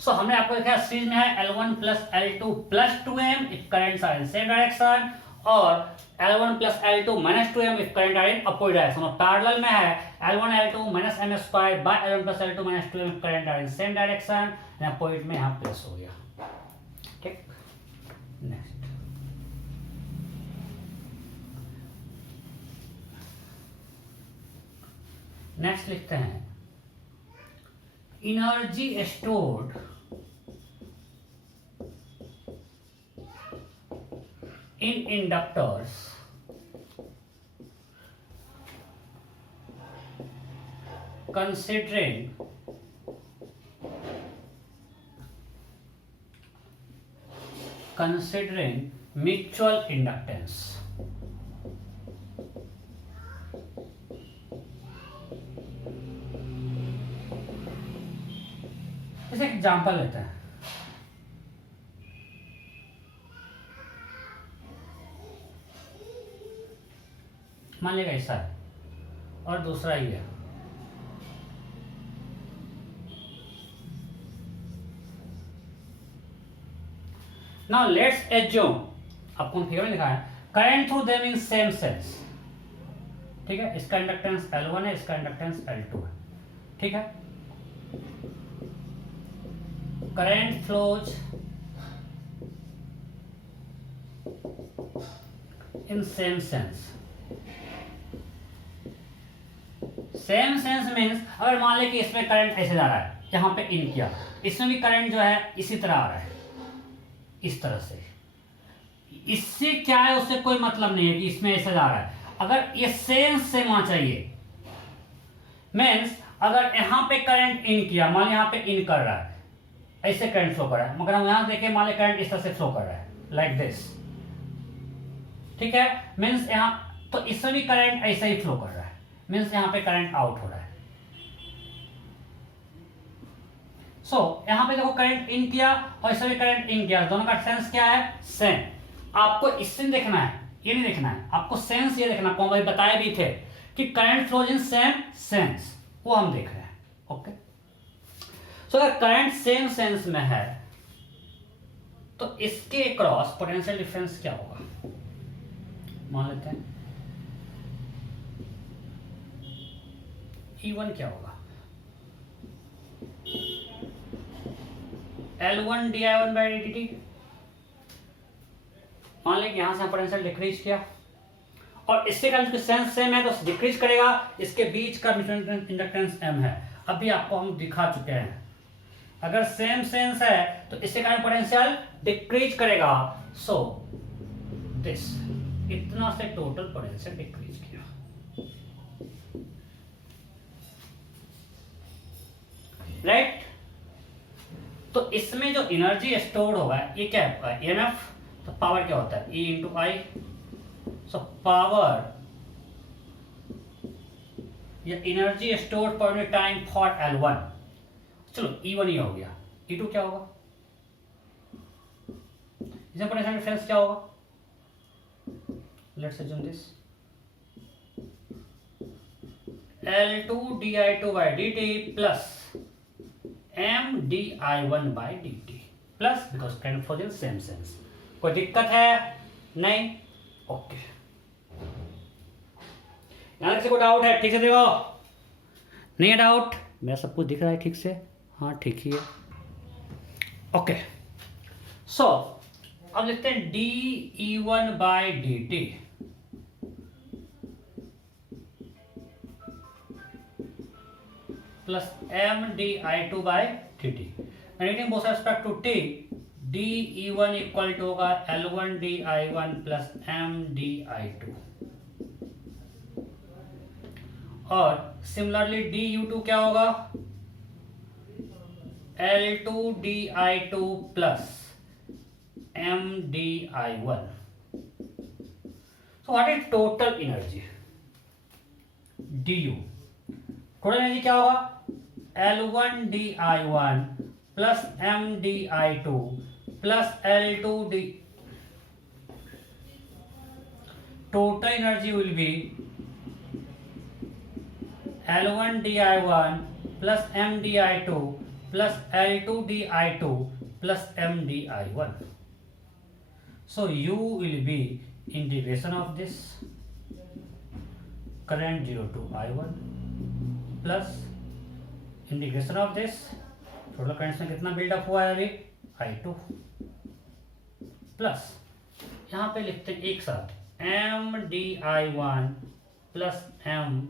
सो हमने आपको देखा सीरीज में है L1 plus L2 plus 2m if currents are in same direction, और L1 plus L2 minus 2m if current are in opposite direction. और पैरेलल में है L1 L2 minus m square by L1 plus L2 minus 2m if current are in same direction. Opposite में यहाँ plus हो गया. ठीक. Next next लिखते हैं energy stored in inductors considering mutual inductance. जैसे एग्जांपल लेते हैं. मान लेगा ऐसा है और दूसरा ही है. नाउ लेट्स एज्यूम, आपको फिगर में लिखा है current through them in same sense. ठीक है, इसका इंडक्टेंस L1 है, इसका इंडक्टेंस L2 है. ठीक है, current flows in same sense. Same sense means अगर मान ले कि इसमें करंट ऐसे जा रहा है, यहाँ पे इन किया, इसमें भी करंट जो है इसी तरह आ रहा है, इस तरह से. इससे क्या है, उससे कोई मतलब नहीं है कि इसमें ऐसे जा रहा है. अगर ये सेंस सेम आना चाहिए, मीन्स अगर यहाँ पे करंट इन किया, मान यहाँ पे इन कर रहा है, ऐसे करंट फ्लो कर रहा है, मगर हम यहाँ देखें मान ले करंट इस तरह से फ्लो कर रहा है, लाइक दिस. ठीक है, मीन्स यहाँ तो इसमें भी करंट ऐसे ही फ्लो कर रहा है, मीन्स यहाँ पे करंट आउट हो रहा है. यहाँ पे देखो करंट इन किया और इससे भी करंट इन किया, दोनों का सेंस क्या है, सेम। आपको इससे देखना है, ये नहीं देखना है, आपको सेंस ये देखना, भाई बताए भी थे कि current flows in same sense, वो हम देख रहे हैं। ओके, सो अगर करंट सेम सेंस में है तो इसके क्रॉस पोटेंशियल डिफरेंस क्या होगा, मान लेते हैं E1 क्या होगा, L1 di1 by dt। मान लें कि यहां से पोटेंशियल डिक्रीज किया और इसके कारण जो सेंस सेम है तो डिक्रीज करेगा, इसके बीच का म्यूचुअल इंडक्टेंस M है। अभी आपको हम दिखा चुके हैं, अगर सेम सेंस है तो इसके कारण पोटेंशियल डिक्रीज करेगा। सो दिस, इतना से टोटल पोटेंशियल डिक्रीज किया। राइट, तो इसमें जो एनर्जी स्टोर होगा ये क्या है, EMF, तो पावर क्या होता है, E इंटू आई। सो पावर या एनर्जी स्टोर पर टाइम फॉर L1, चलो E1 ही हो गया, E2 क्या होगा, इसमें पोटेंशियल डिफरेंस क्या होगा, let's assume this L2 di2 by dt plus M di1 by dt plus, because current flows in same sense. कोई दिक्कत है नहीं? ओके, यहां किसी को डाउट है, ठीक से देखो, नहीं है डाउट, मेरा सब कुछ दिख रहा है ठीक से, हाँ ठीक ही है। ओके, सो अब लिखते हैं de1 by dt plus M di2 by dt, anything both respect to t, de1 equal to होगा L1 di1 plus M di2, और सिमिलरली du2 क्या होगा, L2 di2 plus M di1। So what is total energy, du, total energy क्या होगा, L1 di1 plus M di2 plus L2 d, total energy will be L1 di1 plus M di2 plus L2 di2 plus M di1। So U will be integration of this current 0 to I1 plus integration of this total current में कितना buildup हुआ है अभी, I2 plus यहां पे लिखते हैं एक साथ M di1 plus M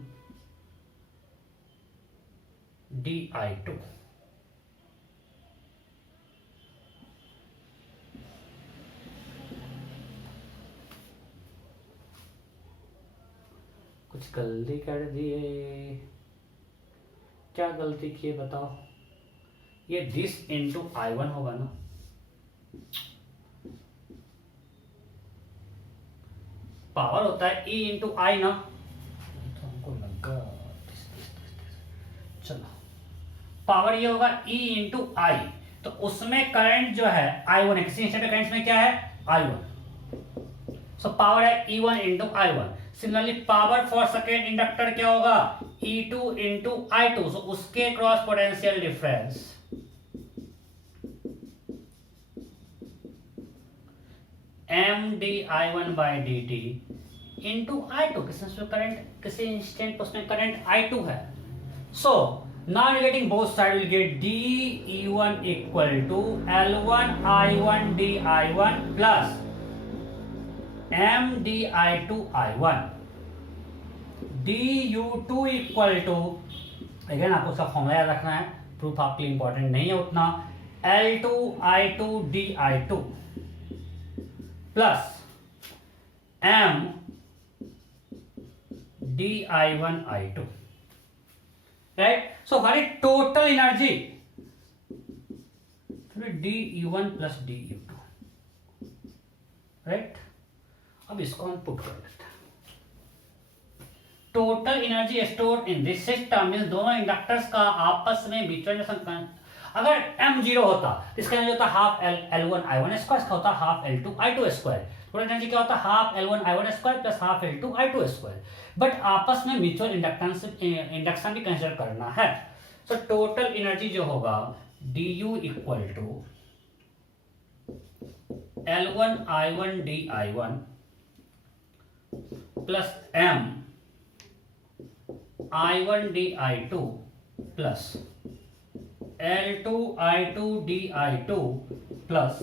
di2। कुछ गलती कर दिए, क्या गलती किए बताओ, ये दिस इंटू I1 होगा ना, पावर होता है E इंटू आई ना, तो हमको लगा चलो पावर ये होगा E इंटू आई, तो उसमें करंट जो है I1 है, किसी इंस्टेंट करंट में क्या है I1, सो पावर है E1 into I1। Similarly power for second inductor क्या होगा, E2 इंटू I2, सो उसके cross potential difference M di1 by dt into I2, किसी करंट, किसी इंस्टेंट उसमें करंट I2 है। सो now getting both side will get de1 equal to L1 I1 di1 plus M di2 I1, du2 equal to, again आपको उसका formula याद रखना है, proof आपके लिए इंपॉर्टेंट नहीं है उतना, L2 I2 di2 plus M di1 I2। Right, सो हमारी total energy du1 plus du2। Right, अब इसको हम पुट कर देते हैं, total energy stored in this system means दोनों इंडक्टर्स का आपस में म्यूचुअल अगर m जीरो होता तो इसका एनर्जी होता हाफ L1 I1 स्क्वायर, इसका होता half L2 I2 square. Total energy क्या होता half L1 I1 square plus half L2 I2 square. But आपस में म्यूचुअल इंडक्शन भी कंसिडर करना है। सो टोटल एनर्जी जो होगा du equal to L1 I1 dI1 plus m I1 dI2 plus L2 I2 dI2 plus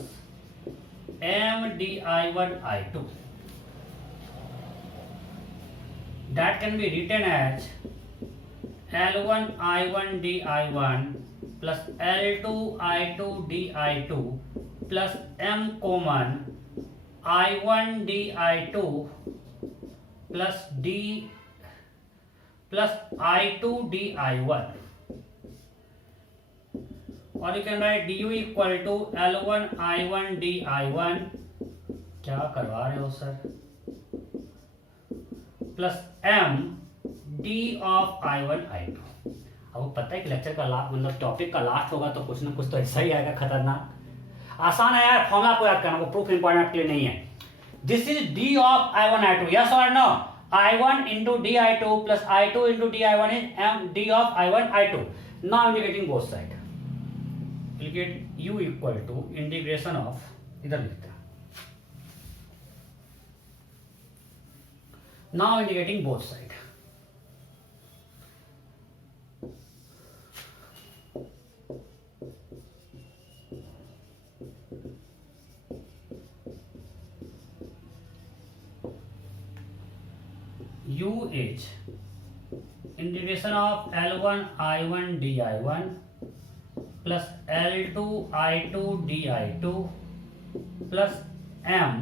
m dI1 I2 that can be written as L1 I1 dI1 plus L2 I2 dI2 plus m common I1 dI2 plus d plus I2 dI1, और you can write du equal to L1 I1 dI1, क्या करवा रहे हो sir, plus m d of I1 I2। अब पता है कि lecture का लास्ट मतलब टॉपिक का लास्ट होगा तो कुछ ना कुछ तो ऐसा ही आएगा खतरनाक। आसान है यार, फॉर्मूला को याद करना, वो प्रूफ इंपॉर्टेंट के लिए नहीं है। This is d of I1 I2, yes और no? I1 into dI2 plus I2 into dI1 is m d of I1 I2. Now integrating both sides, we'll get u equal to integration of, इधर लिखते हैं, now integrating both sides, u is integration of L1 I1 dI1 plus L2 I2 dI2 plus m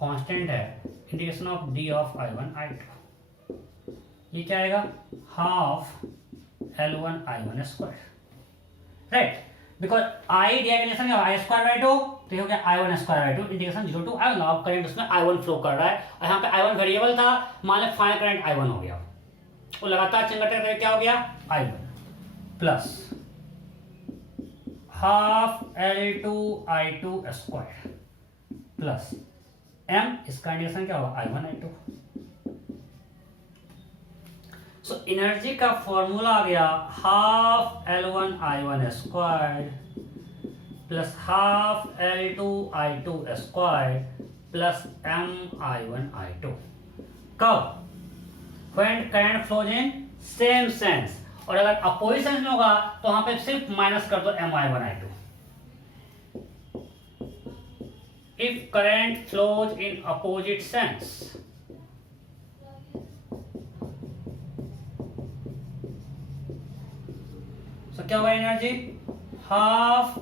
constant है integration of d of I1 I2, ये क्या आएगा half L1 I1 square, right? Because I दिया integration I square by 2, तो ये हो गया I1 square by 2 integration 0 to I1। अब करंट उसमें I1 फ्लो कर रहा है और यहाँ पे I1 वेरिएबल था, मान लो फाइनल करंट I1 हो गया, वो लगातार चेंज करते करते क्या हो गया I1 plus half L2 I2 square plus m, इसका इंटीग्रेशन क्या होगा I1 I2। सो एनर्जी का फॉर्मूला आ गया half L1 I1 square plus half L2 I2 square plus m I1 I2। कब? When current flows in same sense, और अगर opposite sense में होगा तो वहां पे सिर्फ माइनस कर दो m I1 I2। if current flows in opposite sense, so क्या होगा energy half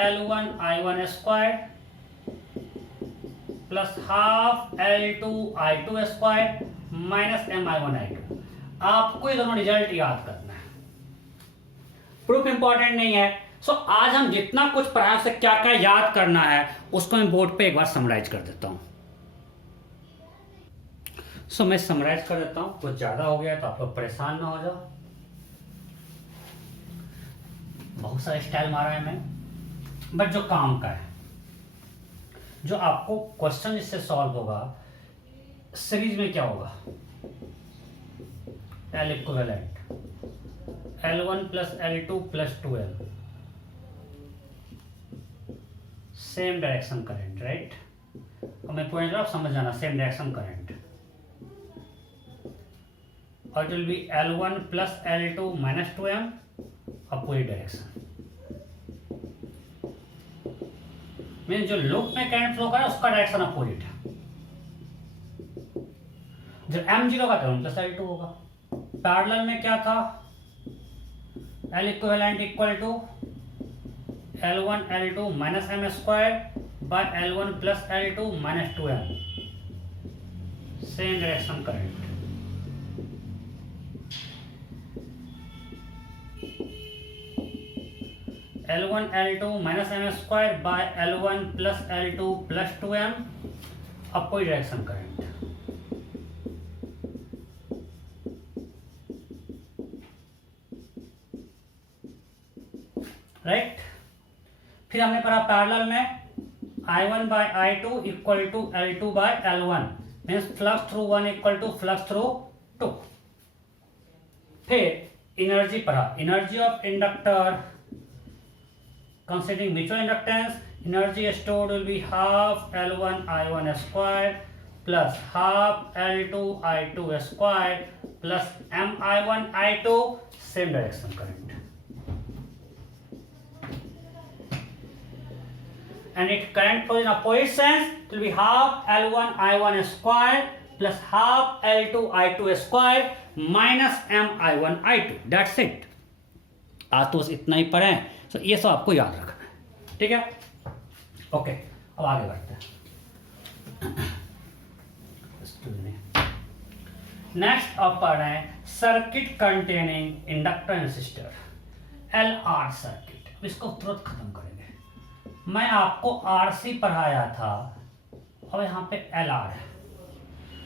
L1 I1 square plus half L2 I2 square minus m I1 I2। आपको ये दोनों रिजल्ट याद करना है, प्रूफ इंपॉर्टेंट नहीं है। सो आज हम जितना कुछ पढ़ा उससे क्या क्या याद करना है उसको मैं बोर्ड पे एक बार समराइज कर देता हूं। सो मैं समराइज कर देता हूं, कुछ ज्यादा हो गया तो आप लोग परेशान ना हो जाओ, बहुत सारा स्टाइल मारा है मैं, बट जो काम का है, जो आपको क्वेश्चन इससे सॉल्व होगा, सीरीज में क्या होगा L equivalent L1 plus L2 plus 2L, same direction current, right? और मैं पॉइंट आप समझ जाना, सेम डायरेक्शन करंट, और it will be L1 plus L2 minus 2m opposite direction. Mean जो लूप में करंट फ्लो कर रहा है उसका डायरेक्शन अपोजिट है। जब m0 का करंट प्लस L2 होगा। पैरेलल में क्या था, L equivalent equal to L1 L2 minus m square by L1 plus L2 minus 2m, same direction current. L1 L2 minus m square by L1 plus L2 plus 2m opposite direction current. Right. फिर हमने पढ़ा parallel में I1 by I2 equal to L2 by L1 means flux through 1 equal to flux through 2। फिर energy पढ़ा, energy of inductor considering mutual inductance, energy stored will be half L1 I1 square plus half L2 I2 square plus MI1 I2 same direction current, and its current flows in opposite sense it will be half L1 I1 square plus half L2 I2 square minus MI1 I2, that's it। आज तो बस इतना ही पढ़े, तो ये सब आपको याद रखना है, ठीक है। ओके, अब आगे बढ़ते हैं। नेक्स्ट आप पढ़ रहे हैं circuit containing inductor and resistor, LR circuit. इसको तुरंत खत्म करेंगे। मैं आपको RC पढ़ाया था और यहाँ पे LR है।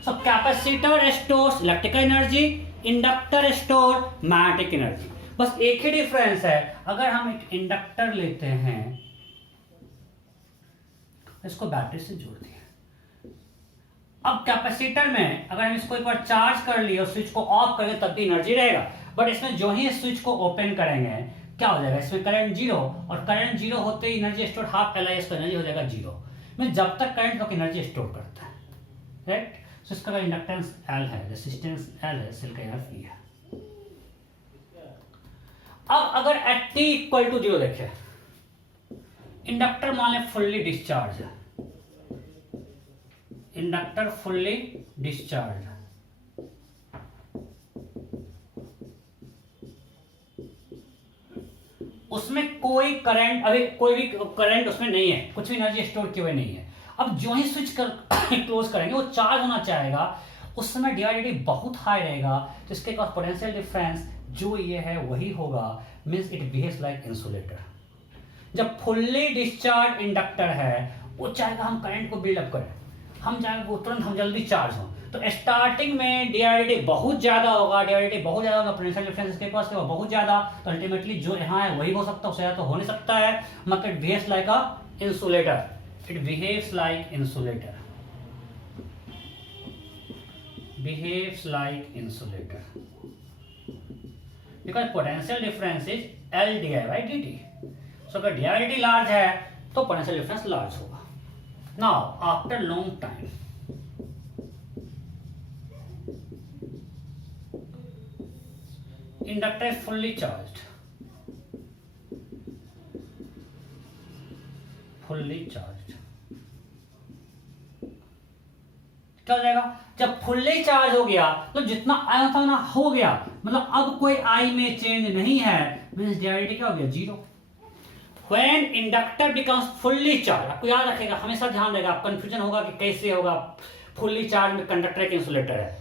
So capacitor stores electrical energy, inductor store magnetic energy. बस एक ही डिफरेंस है, अगर हम एक इंडक्टर लेते हैं, इसको बैटरी से जोड़ दिए, अब कैपेसिटर में अगर हम इसको एक बार चार्ज कर लिए और स्विच को ऑफ कर दे तब भी एनर्जी रहेगा, बट इसमें जो ही स्विच को ओपन करेंगे क्या हो जाएगा, इसमें करंट जीरो, और करंट जीरो होते ही एनर्जी स्टोर हाफ LI, इसका एनर्जी हो जाएगा जीरो। मैं जब तक करंट तक एनर्जी स्टोर करता है, राइट। सो इसका इंडक्टेंस L है, रेसिस्टेंस L है, सेल का एनर्जी फ्री है। अब अगर at t equal to zero देखें, इंडक्टर मान लें फुल्ली डिस्चार्ज है, इंडक्टर फुल्ली डिस्चार्ज है, उसमें कोई करंट, अभी कोई भी करंट उसमें नहीं है, कुछ भी एनर्जी स्टोर किए हुए नहीं है। अब जो ही स्विच कर क्लोज करेंगे वो चार्ज होना चाहेगा, उस समय डिवाइडेड बहुत हाई रहेगा, तो इसके पास पोटेंशियल डिफरेंस जो ये है वही होगा, means it behaves like insulator. जब फुल्ली डिस्चार्ज इंडक्टर है वो चाहेगा हम करंट को बिल्डअप करें, हम चाहेंगे वो तुरंत हम जल्दी चार्ज हो, तो स्टार्टिंग में डिवाइडेड बहुत ज्यादा होगा, डिवाइडेड बहुत ज्यादा होगा, पोटेंशियल डिफरेंस इसके पास बहुत ज्यादा, तो अल्टीमेटली जो यहाँ है वही हो सकता है, उससे तो हो नहीं सकता है, मतलब it behaves like a insulator, it behaves like insulator, behaves like insulator, because potential difference is L di by dt। so अगर डी लार्ज है तो पोटेंशियल डिफरेंस लार्ज होगा। Now after long time inductor is fully charged, fully charged क्या हो जाएगा, जब fully charge हो गया तो जितना आया था ना हो गया, मतलब अब कोई आई में चेंज नहीं है, मींस डिवाइडेड क्या हो गया, zero. When inductor becomes fully charge, आपको याद रखेगा, हमेशा ध्यान रहेगा, आप कंफ्यूजन होगा कि कैसे होगा, फुल्ली चार्ज में कंडक्टर एक इंसुलेटर है,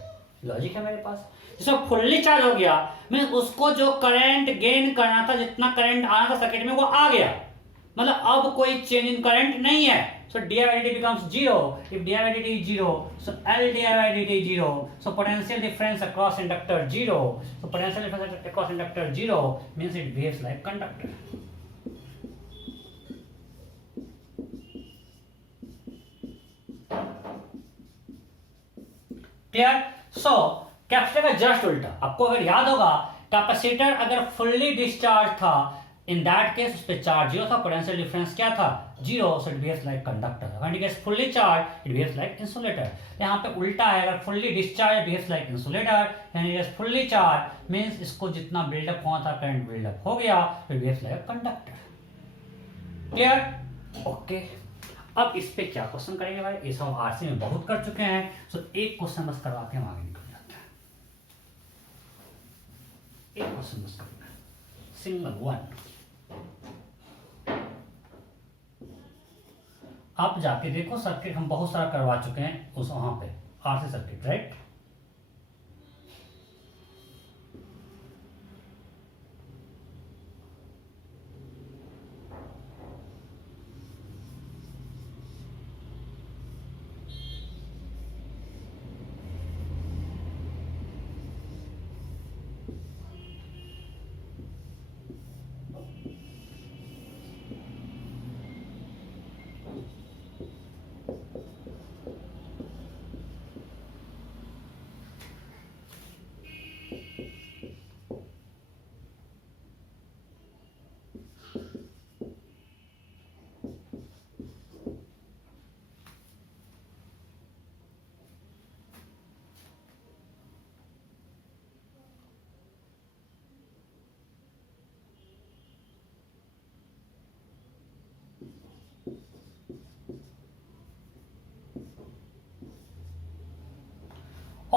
लॉजिक है मेरे पास। जिसमें फुल्ली चार्ज हो गया मींस उसको जो करंट गेन करना था, जितना करंट आना था सर्किट में वो आ गया, मतलब अब कोई चेंज इन करंट नहीं है। So dIdt becomes zero. If dIdt is zero, so L dIdt is zero. So potential difference across inductor zero. So potential difference across inductor zero means it behaves like conductor. Clear? So capacitor का just उल्टा, आपको अगर याद होगा capacitor अगर fully discharge था, in that case उस पे चार्ज जीरो था, पोटेंशियल डिफरेंस क्या था, zero, so it behaves like conductor. When it is fully charge it behaves like insulator. यहाँ पे उल्टा है, अगर fully discharge behaves like insulator, when it is fully charge means इसको जितना बिल्डअप होना था करंट बिल्डअप हो गया, तो it behaves like conductor. Clear? Okay, अब इस पे क्या क्वेश्चन करेंगे भाई, ये सब आरसी में बहुत कर चुके हैं, सो एक क्वेश्चन बस करवा के हम आगे निकल जाते हैं। एक क्वेश्चन बस करना है, सिंगल वन। आप जाके देखो सर्किट हम बहुत सारा करवा चुके हैं उस वहां पे RC circuit, right.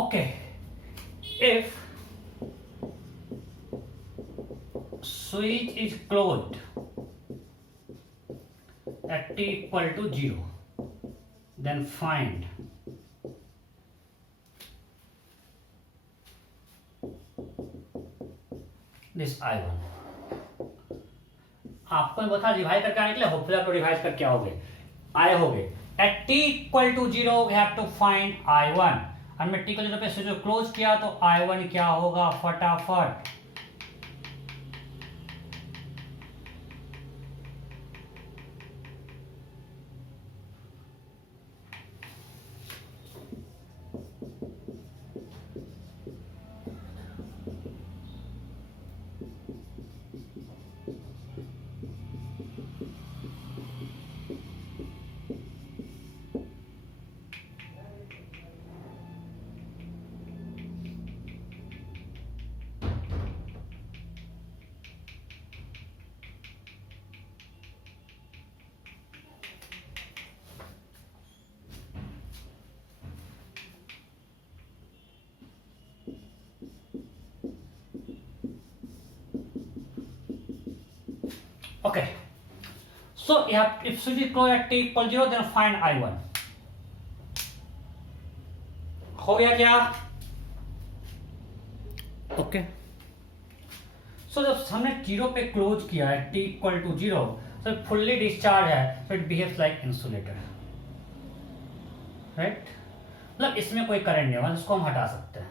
Okay, if switch is closed at t equal to 0, then find this I1. आपको मैं बता रिवाइज करके आने के लिए, होपफुली आपको रिवाइज करके आओगे, आए होगे. At t equal to 0 we have to find I1. और मैं t को 0 पे स्विच क्लोज किया तो I1 क्या होगा, फटाफट okay. So if switch is closed at t equal 0 then find I1. हो गया क्या? ओके. सो जब हमने 0 पे क्लोज किया है t equal to 0, so fully discharge है, so it behaves like insulator, right? मतलब इसमें कोई करंट नहीं होगा, इसको हम हटा सकते हैं,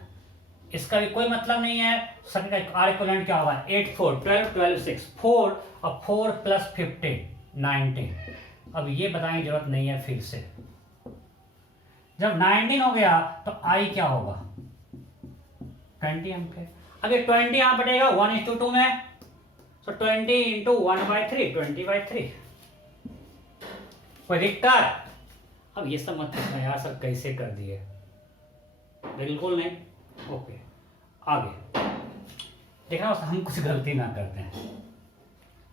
इसका भी कोई मतलब नहीं है. सर्किट का आर इक्विवेलेंट क्या होगा, 8 4 12 12 6 4 और 4 प्लस 15 19. अब ये बताने की जरूरत नहीं है फिर से. जब 19 हो गया तो आई क्या होगा, 20 एम्पियर. अब ये 20 यहां बढ़ेगा 1:2 में, सो 20 इंटू 1/3 20/3. कोई दिक्कत? अब ये सब मत पूछना यार, सब कैसे कर दिए, बिल्कुल नहीं. ओके, आगे देखना बस हम कुछ गलती ना करते हैं.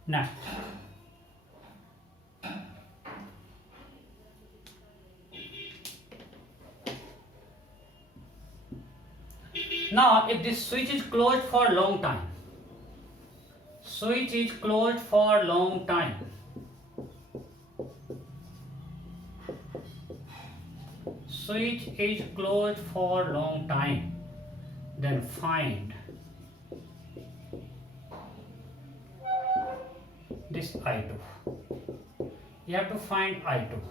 Next, now if this switch is closed for long time, switch is closed for long time, switch is closed for long time, then find this I2. You have to find I2.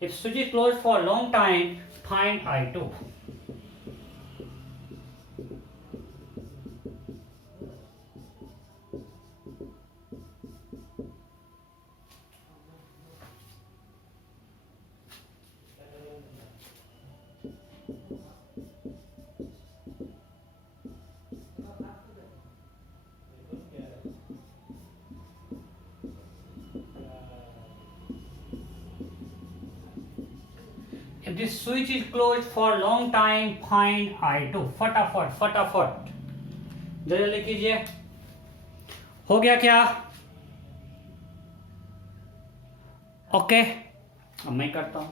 If switch is closed for a long time, find I2. If this switch is closed for a long time, find I2. फटाफट फटाफट जल्दी कीजिए. हो गया क्या? Okay, अब मैं करता हूं.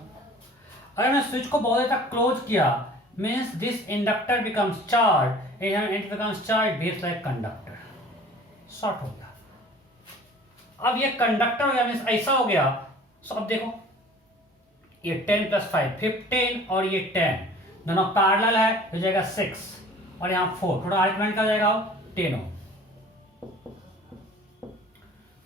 अगर मैं स्विच को बहुत देर तक क्लोज किया, means this inductor becomes charge, it becomes charge, behaves like conductor. Short हो गया. अब ये कंडक्टर हो गया, मीन्स ऐसा हो गया. सो अब देखो, ये 10 प्लस 5 15 और ये 10 दोनों पैरेलल है, हो जाएगा 6 और यहाँ 4, थोड़ा आर्गुमेंट का जाएगा 10 हो.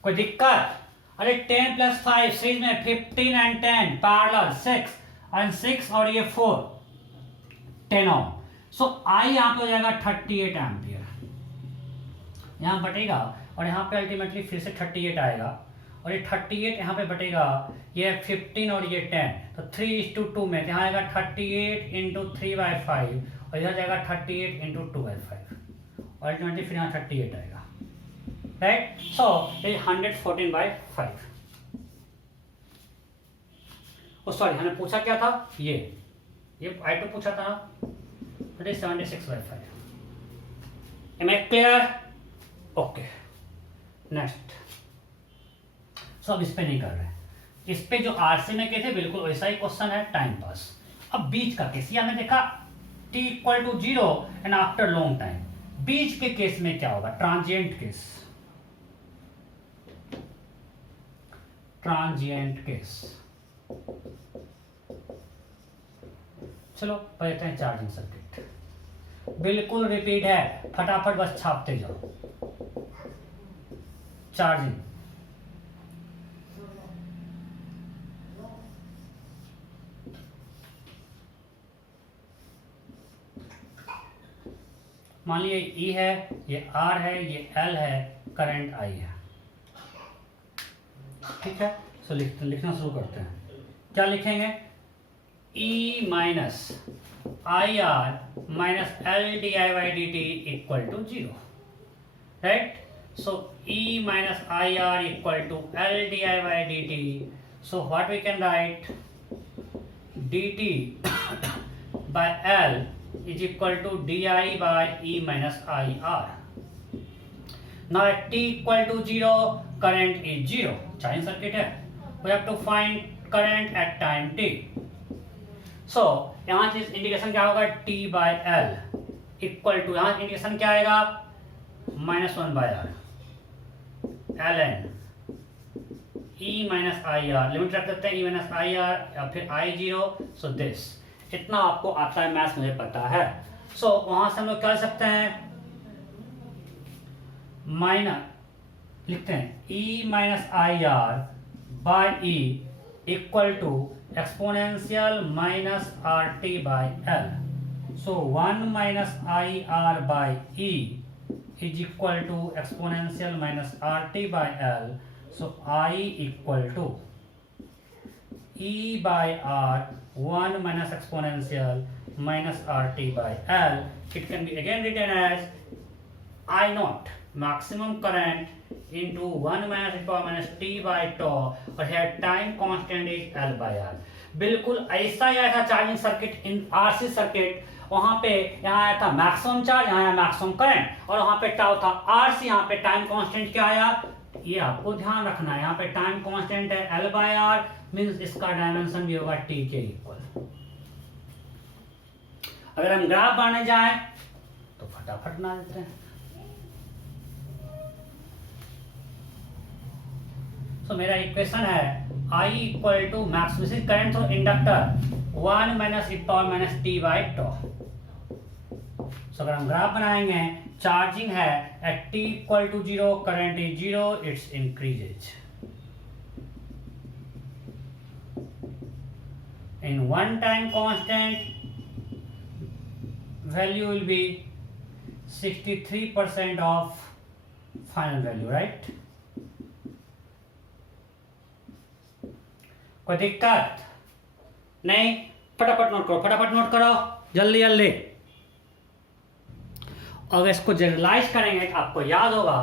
कोई दिक्कत? अरे 10 प्लस 5 सीरीज में 15 एंड 10 पैरेलल 6 एंड 6 और ये 4 10 हो. सो आई यहाँ पे हो जाएगा 38 एम्पियर. यहाँ बटेगा और यहाँ पे अल्टीमेटली फिर से 38 आएगा और ये 38 यहाँ पे बटेगा, ये 15 और ये 10, तो 3:2 में यहाँ आएगा 38 इंटू 3/5 और इधर जाएगा 38 इंटू 2/5 और अल्टीमेटली फिर यहाँ 38 आएगा, राइट? सो ये 114/5. ओ सॉरी, हमने पूछा क्या था, ये I2 पूछा था ना, तो 76/5. Am I clear? Okay, next. So अब इस पे नहीं कर रहे हैं, इस पे जो आरसी में के थे बिल्कुल वैसा ही क्वेश्चन है, टाइम पास। अब बीच का केस ये हमने देखा t equal to 0 and after long time. बीच के केस में क्या होगा, ट्रांजिएंट केस, ट्रांजिएंट केस। चलो पढ़ते हैं चार्जिंग सर्किट। बिल्कुल रिपीट है, फटाफट बस छापते जाओ। चार्जिंग, मान लीजिए E है, ये R है, ये L है, करंट I है। ठीक है, सो लिखना शुरू करते हैं। क्या लिखेंगे, E minus I R minus L D I by D T equal to 0, right. So E minus I R equal to L D I by D T, so what we can write, D T by L is equal to di by E minus IR. Now at t equal to 0, current is 0. Charging circuit है, we have to find current at time t. So यहाँ से indication क्या होगा, t by L equal to, यहाँ indication क्या आएगा, -1 by R ln E minus IR, limit रख देते हैं E minus IR या फिर I0, so this इतना आपको आता है, मैथ्स मुझे पता है। सो वहां से हम लोग कर सकते हैं, माइनस लिखते हैं E minus I R by E equal to exponential minus R T by L. So 1 minus I R by E is equal to exponential minus R T by L. So I equal to E by R 1 minus exponential minus RT by L. It can be again written as I naught, maximum current, into 1 minus e power minus t by tau, और here time constant is L by R. बिल्कुल ऐसा ही आया था charging circuit in RC circuit. वहां पे यहाँ आया था मैक्सिमम चार्ज, यहाँ आया मैक्सिमम करंट, और वहां पे टाउ था RC, यहाँ पे टाइम कांस्टेंट क्या आया, ये आपको ध्यान रखना है। यहाँ पे टाइम कांस्टेंट है L by R, मीन्स इसका डायमेंशन भी होगा t के इक्वल। अगर हम ग्राफ बनाने जाएं तो फटाफट बना देते हैं। सो मेरा इक्वेशन है I equal to maximum current through inductor 1 minus e power minus t by tau. So अगर हम ग्राफ बनाएंगे, चार्जिंग है at t equal to 0, current is 0, it's increases. In one time constant, value will be 63% of final value, right? कोई दिक्कत नहीं, फटाफट note करो, फटाफट नोट करो, जल्दी जल्दी। अगर इसको जनरलाइज करेंगे तो आपको याद होगा,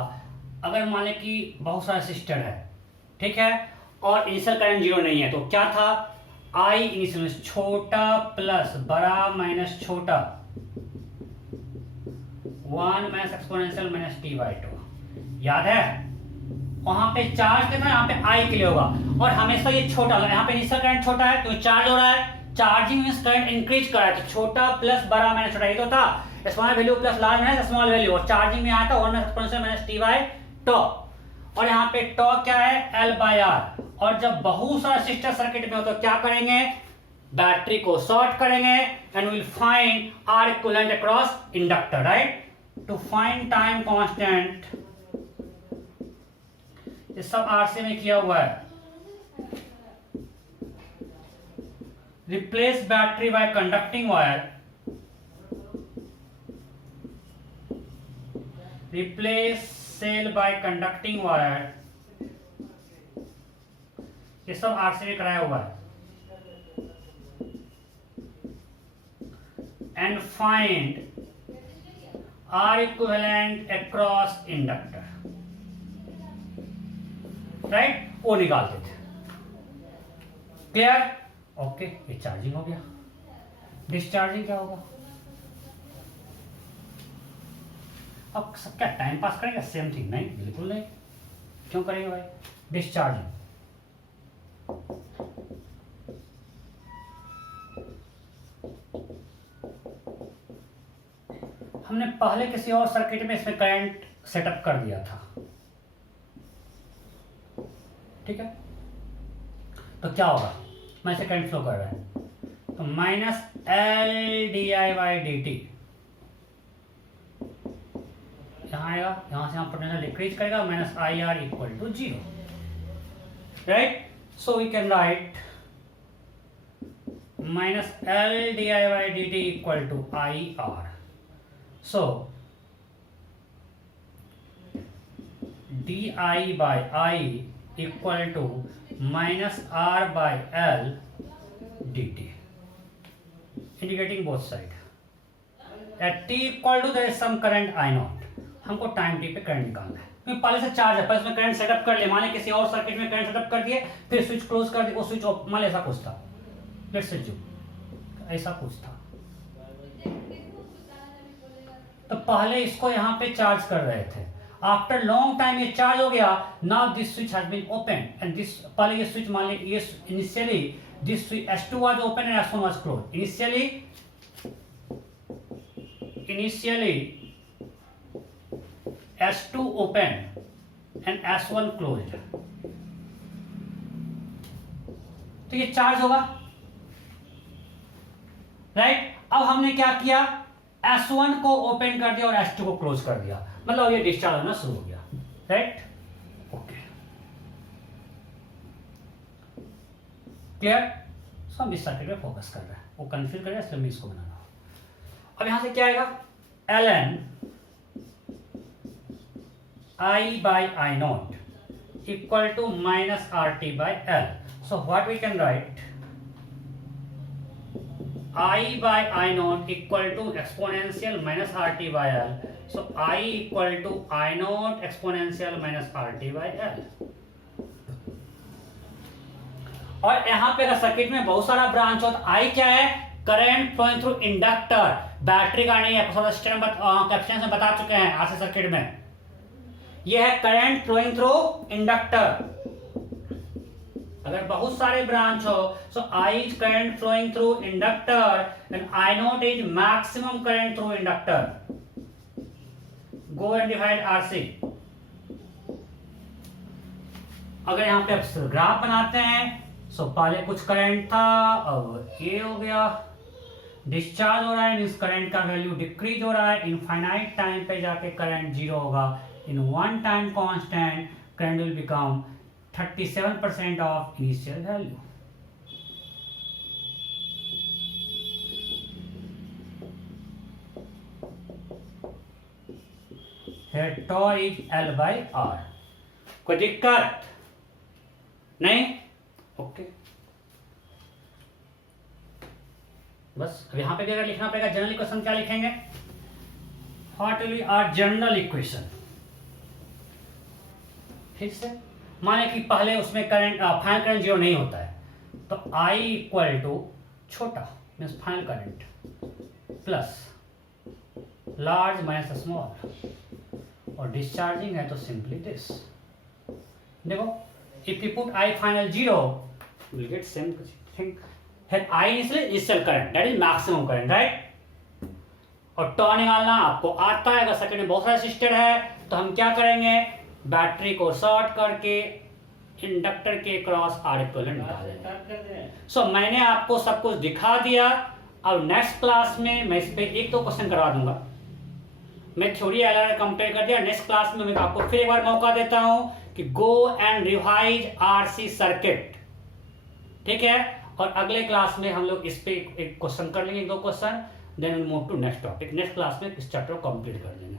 अगर मान लें कि बहुत सारा सिस्टर है, ठीक है, और इनिशियल करंट 0 नहीं है, तो क्या था, I इनिशियल छोटा प्लस बड़ा माइनस छोटा 1 minus exponential minus t by two. याद है, वहां पे चार्ज कितना, यहाँ पे I के लिए होगा, और हमेशा ये छोटा, यहाँ पे इनिशियल करंट छोटा है तो चार्ज हो रहा है, चार्जिंग मींस करंट इंक्रीज कर रहा है, तो छोटा प्लस बड़ा माइनस छोटा, ये तो था small value plus large minus small value, और चार्जिंग में आया था 1 minus exponential minus t by टॉ, और यहाँ पे टॉ क्या है, L बाई आर। और जब बहुत सारा सिस्टर सर्किट में हो तो क्या करेंगे, बैटरी को शॉर्ट करेंगे and will find R equivalent across inductor, right. To find time constant, ये सब आरसी में किया हुआ है। Replace battery by conducting wire, replace cell by conducting wire, ये सब आरसी में कराया हुआ है। And find R equivalent across inductor, right, वो निकालते थे। Clear, okay. ये चार्जिंग हो गया। डिस्चार्जिंग क्या होगा, अब सब क्या टाइम पास करेंगे, सेम थिंग, नहीं बिल्कुल नहीं, क्यों करेंगे भाई। डिस्चार्जिंग हमने पहले किसी और सर्किट में इसमें करंट सेटअप कर दिया था, ठीक है। तो क्या होगा, मैं इसे करंट फ्लो कर रहा है तो minus L D I by D T यहाँ आएगा, यहां से हम पोटेंशियल डिक्रीज करेगा, minus I R equal to 0, right. So we can write minus L D I by D T equal to I R. So di by I equal to minus R by L dt, indicating both side. At t equal to there is some current I naught. हमको time t पे current निकालना है, क्योंकि पहले से charge है, पहले इसमें करंट सेटअप कर ले, मान किसी और सर्किट में करंट सेटअप कर दिए, फिर स्विच क्लोज कर दिए, वो स्विच ऑफ, मान ऐसा कुछ था, लेट्स अज्यूम ऐसा कुछ था। तो पहले इसको यहाँ पे चार्ज कर रहे थे, आफ्टर लॉन्ग टाइम ये चार्ज हो गया, now this switch has been open and this, पहले ये स्विच मान लीजिए, ये initially this switch S2 was open and S1 was close, initially S2 open and S1 closed, तो ये चार्ज होगा, राइट। अब हमने क्या किया, S1 को ओपन कर दिया और S2 को क्लोज कर दिया, मतलब ये डिस्चार्ज होना शुरू हो गया, राइट। Okay, clear. सो हम इस सर्किट पे फोकस कर रहे हैं, वो कंफ्यूज कर रहे हैं, इसलिए इसको बनाना। अब यहां से क्या आएगा, ln I by I not equal to minus R T by L. So what we can write, I by I naught equal to exponential minus RT by L. So I equal to I naught exponential minus RT by L. और यहाँ पे अगर circuit में बहुत सारा branch हो तो I क्या है, current flowing through inductor, battery का नहीं है, कैपेसिटेंस में बता चुके हैं आरसी सर्किट में, यह है करंट फ्लोइंग थ्रू इंडक्टर। अगर बहुत सारे ब्रांच हो, so I is current flowing through inductor and I naught is maximum current through inductor. Go and divide RC. अगर यहाँ पे आप ग्राफ बनाते हैं, so पहले कुछ करंट था, अब ये हो गया, डिस्चार्ज हो रहा है, मीन्स करंट का वैल्यू डिक्रीज हो रहा है, इनफाइनाइट टाइम पे जाके करंट 0 होगा, in one time constant current will become 37% of initial value. Here tau is L by R. कोई दिक्कत नहीं? ओके, बस अब यहां पे अगर लिखना पड़ेगा जनरल इक्वेशन, क्या लिखेंगे, what will be our general equation. ठीक से, माने कि पहले उसमें करंट फाइनल करंट 0 नहीं होता है, तो I इक्वल टू छोटा means final current plus large minus small, और डिस्चार्जिंग है तो सिंपली दिस। देखो, if you put I final 0 will get same thing, फिर I इसलिए initial current that is maximum current, right. और टॉ निकालना आपको आता है, अगर सर्किट में बहुत सारे रजिस्टर है तो हम क्या करेंगे, बैटरी को शॉर्ट करके इंडक्टर के क्रॉस आर इक्विवेलेंट निकालेंगे। सो मैंने आपको सब कुछ दिखा दिया। अब नेक्स्ट क्लास में मैं इस पे एक दो क्वेश्चन करवा दूंगा, मैं थ्योरी एलआर कंपेयर कर दिया। नेक्स्ट क्लास में मैं आपको फिर एक बार मौका देता हूं कि go and revise RC circuit, ठीक है। और अगले क्लास में हम लोग इस पे एक क्वेश्चन कर लेंगे, एक दो question, then will move to next topic. Next class में इस चैप्टर को कंप्लीट कर देंगे,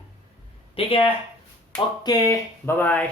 ठीक है। Okay, bye bye.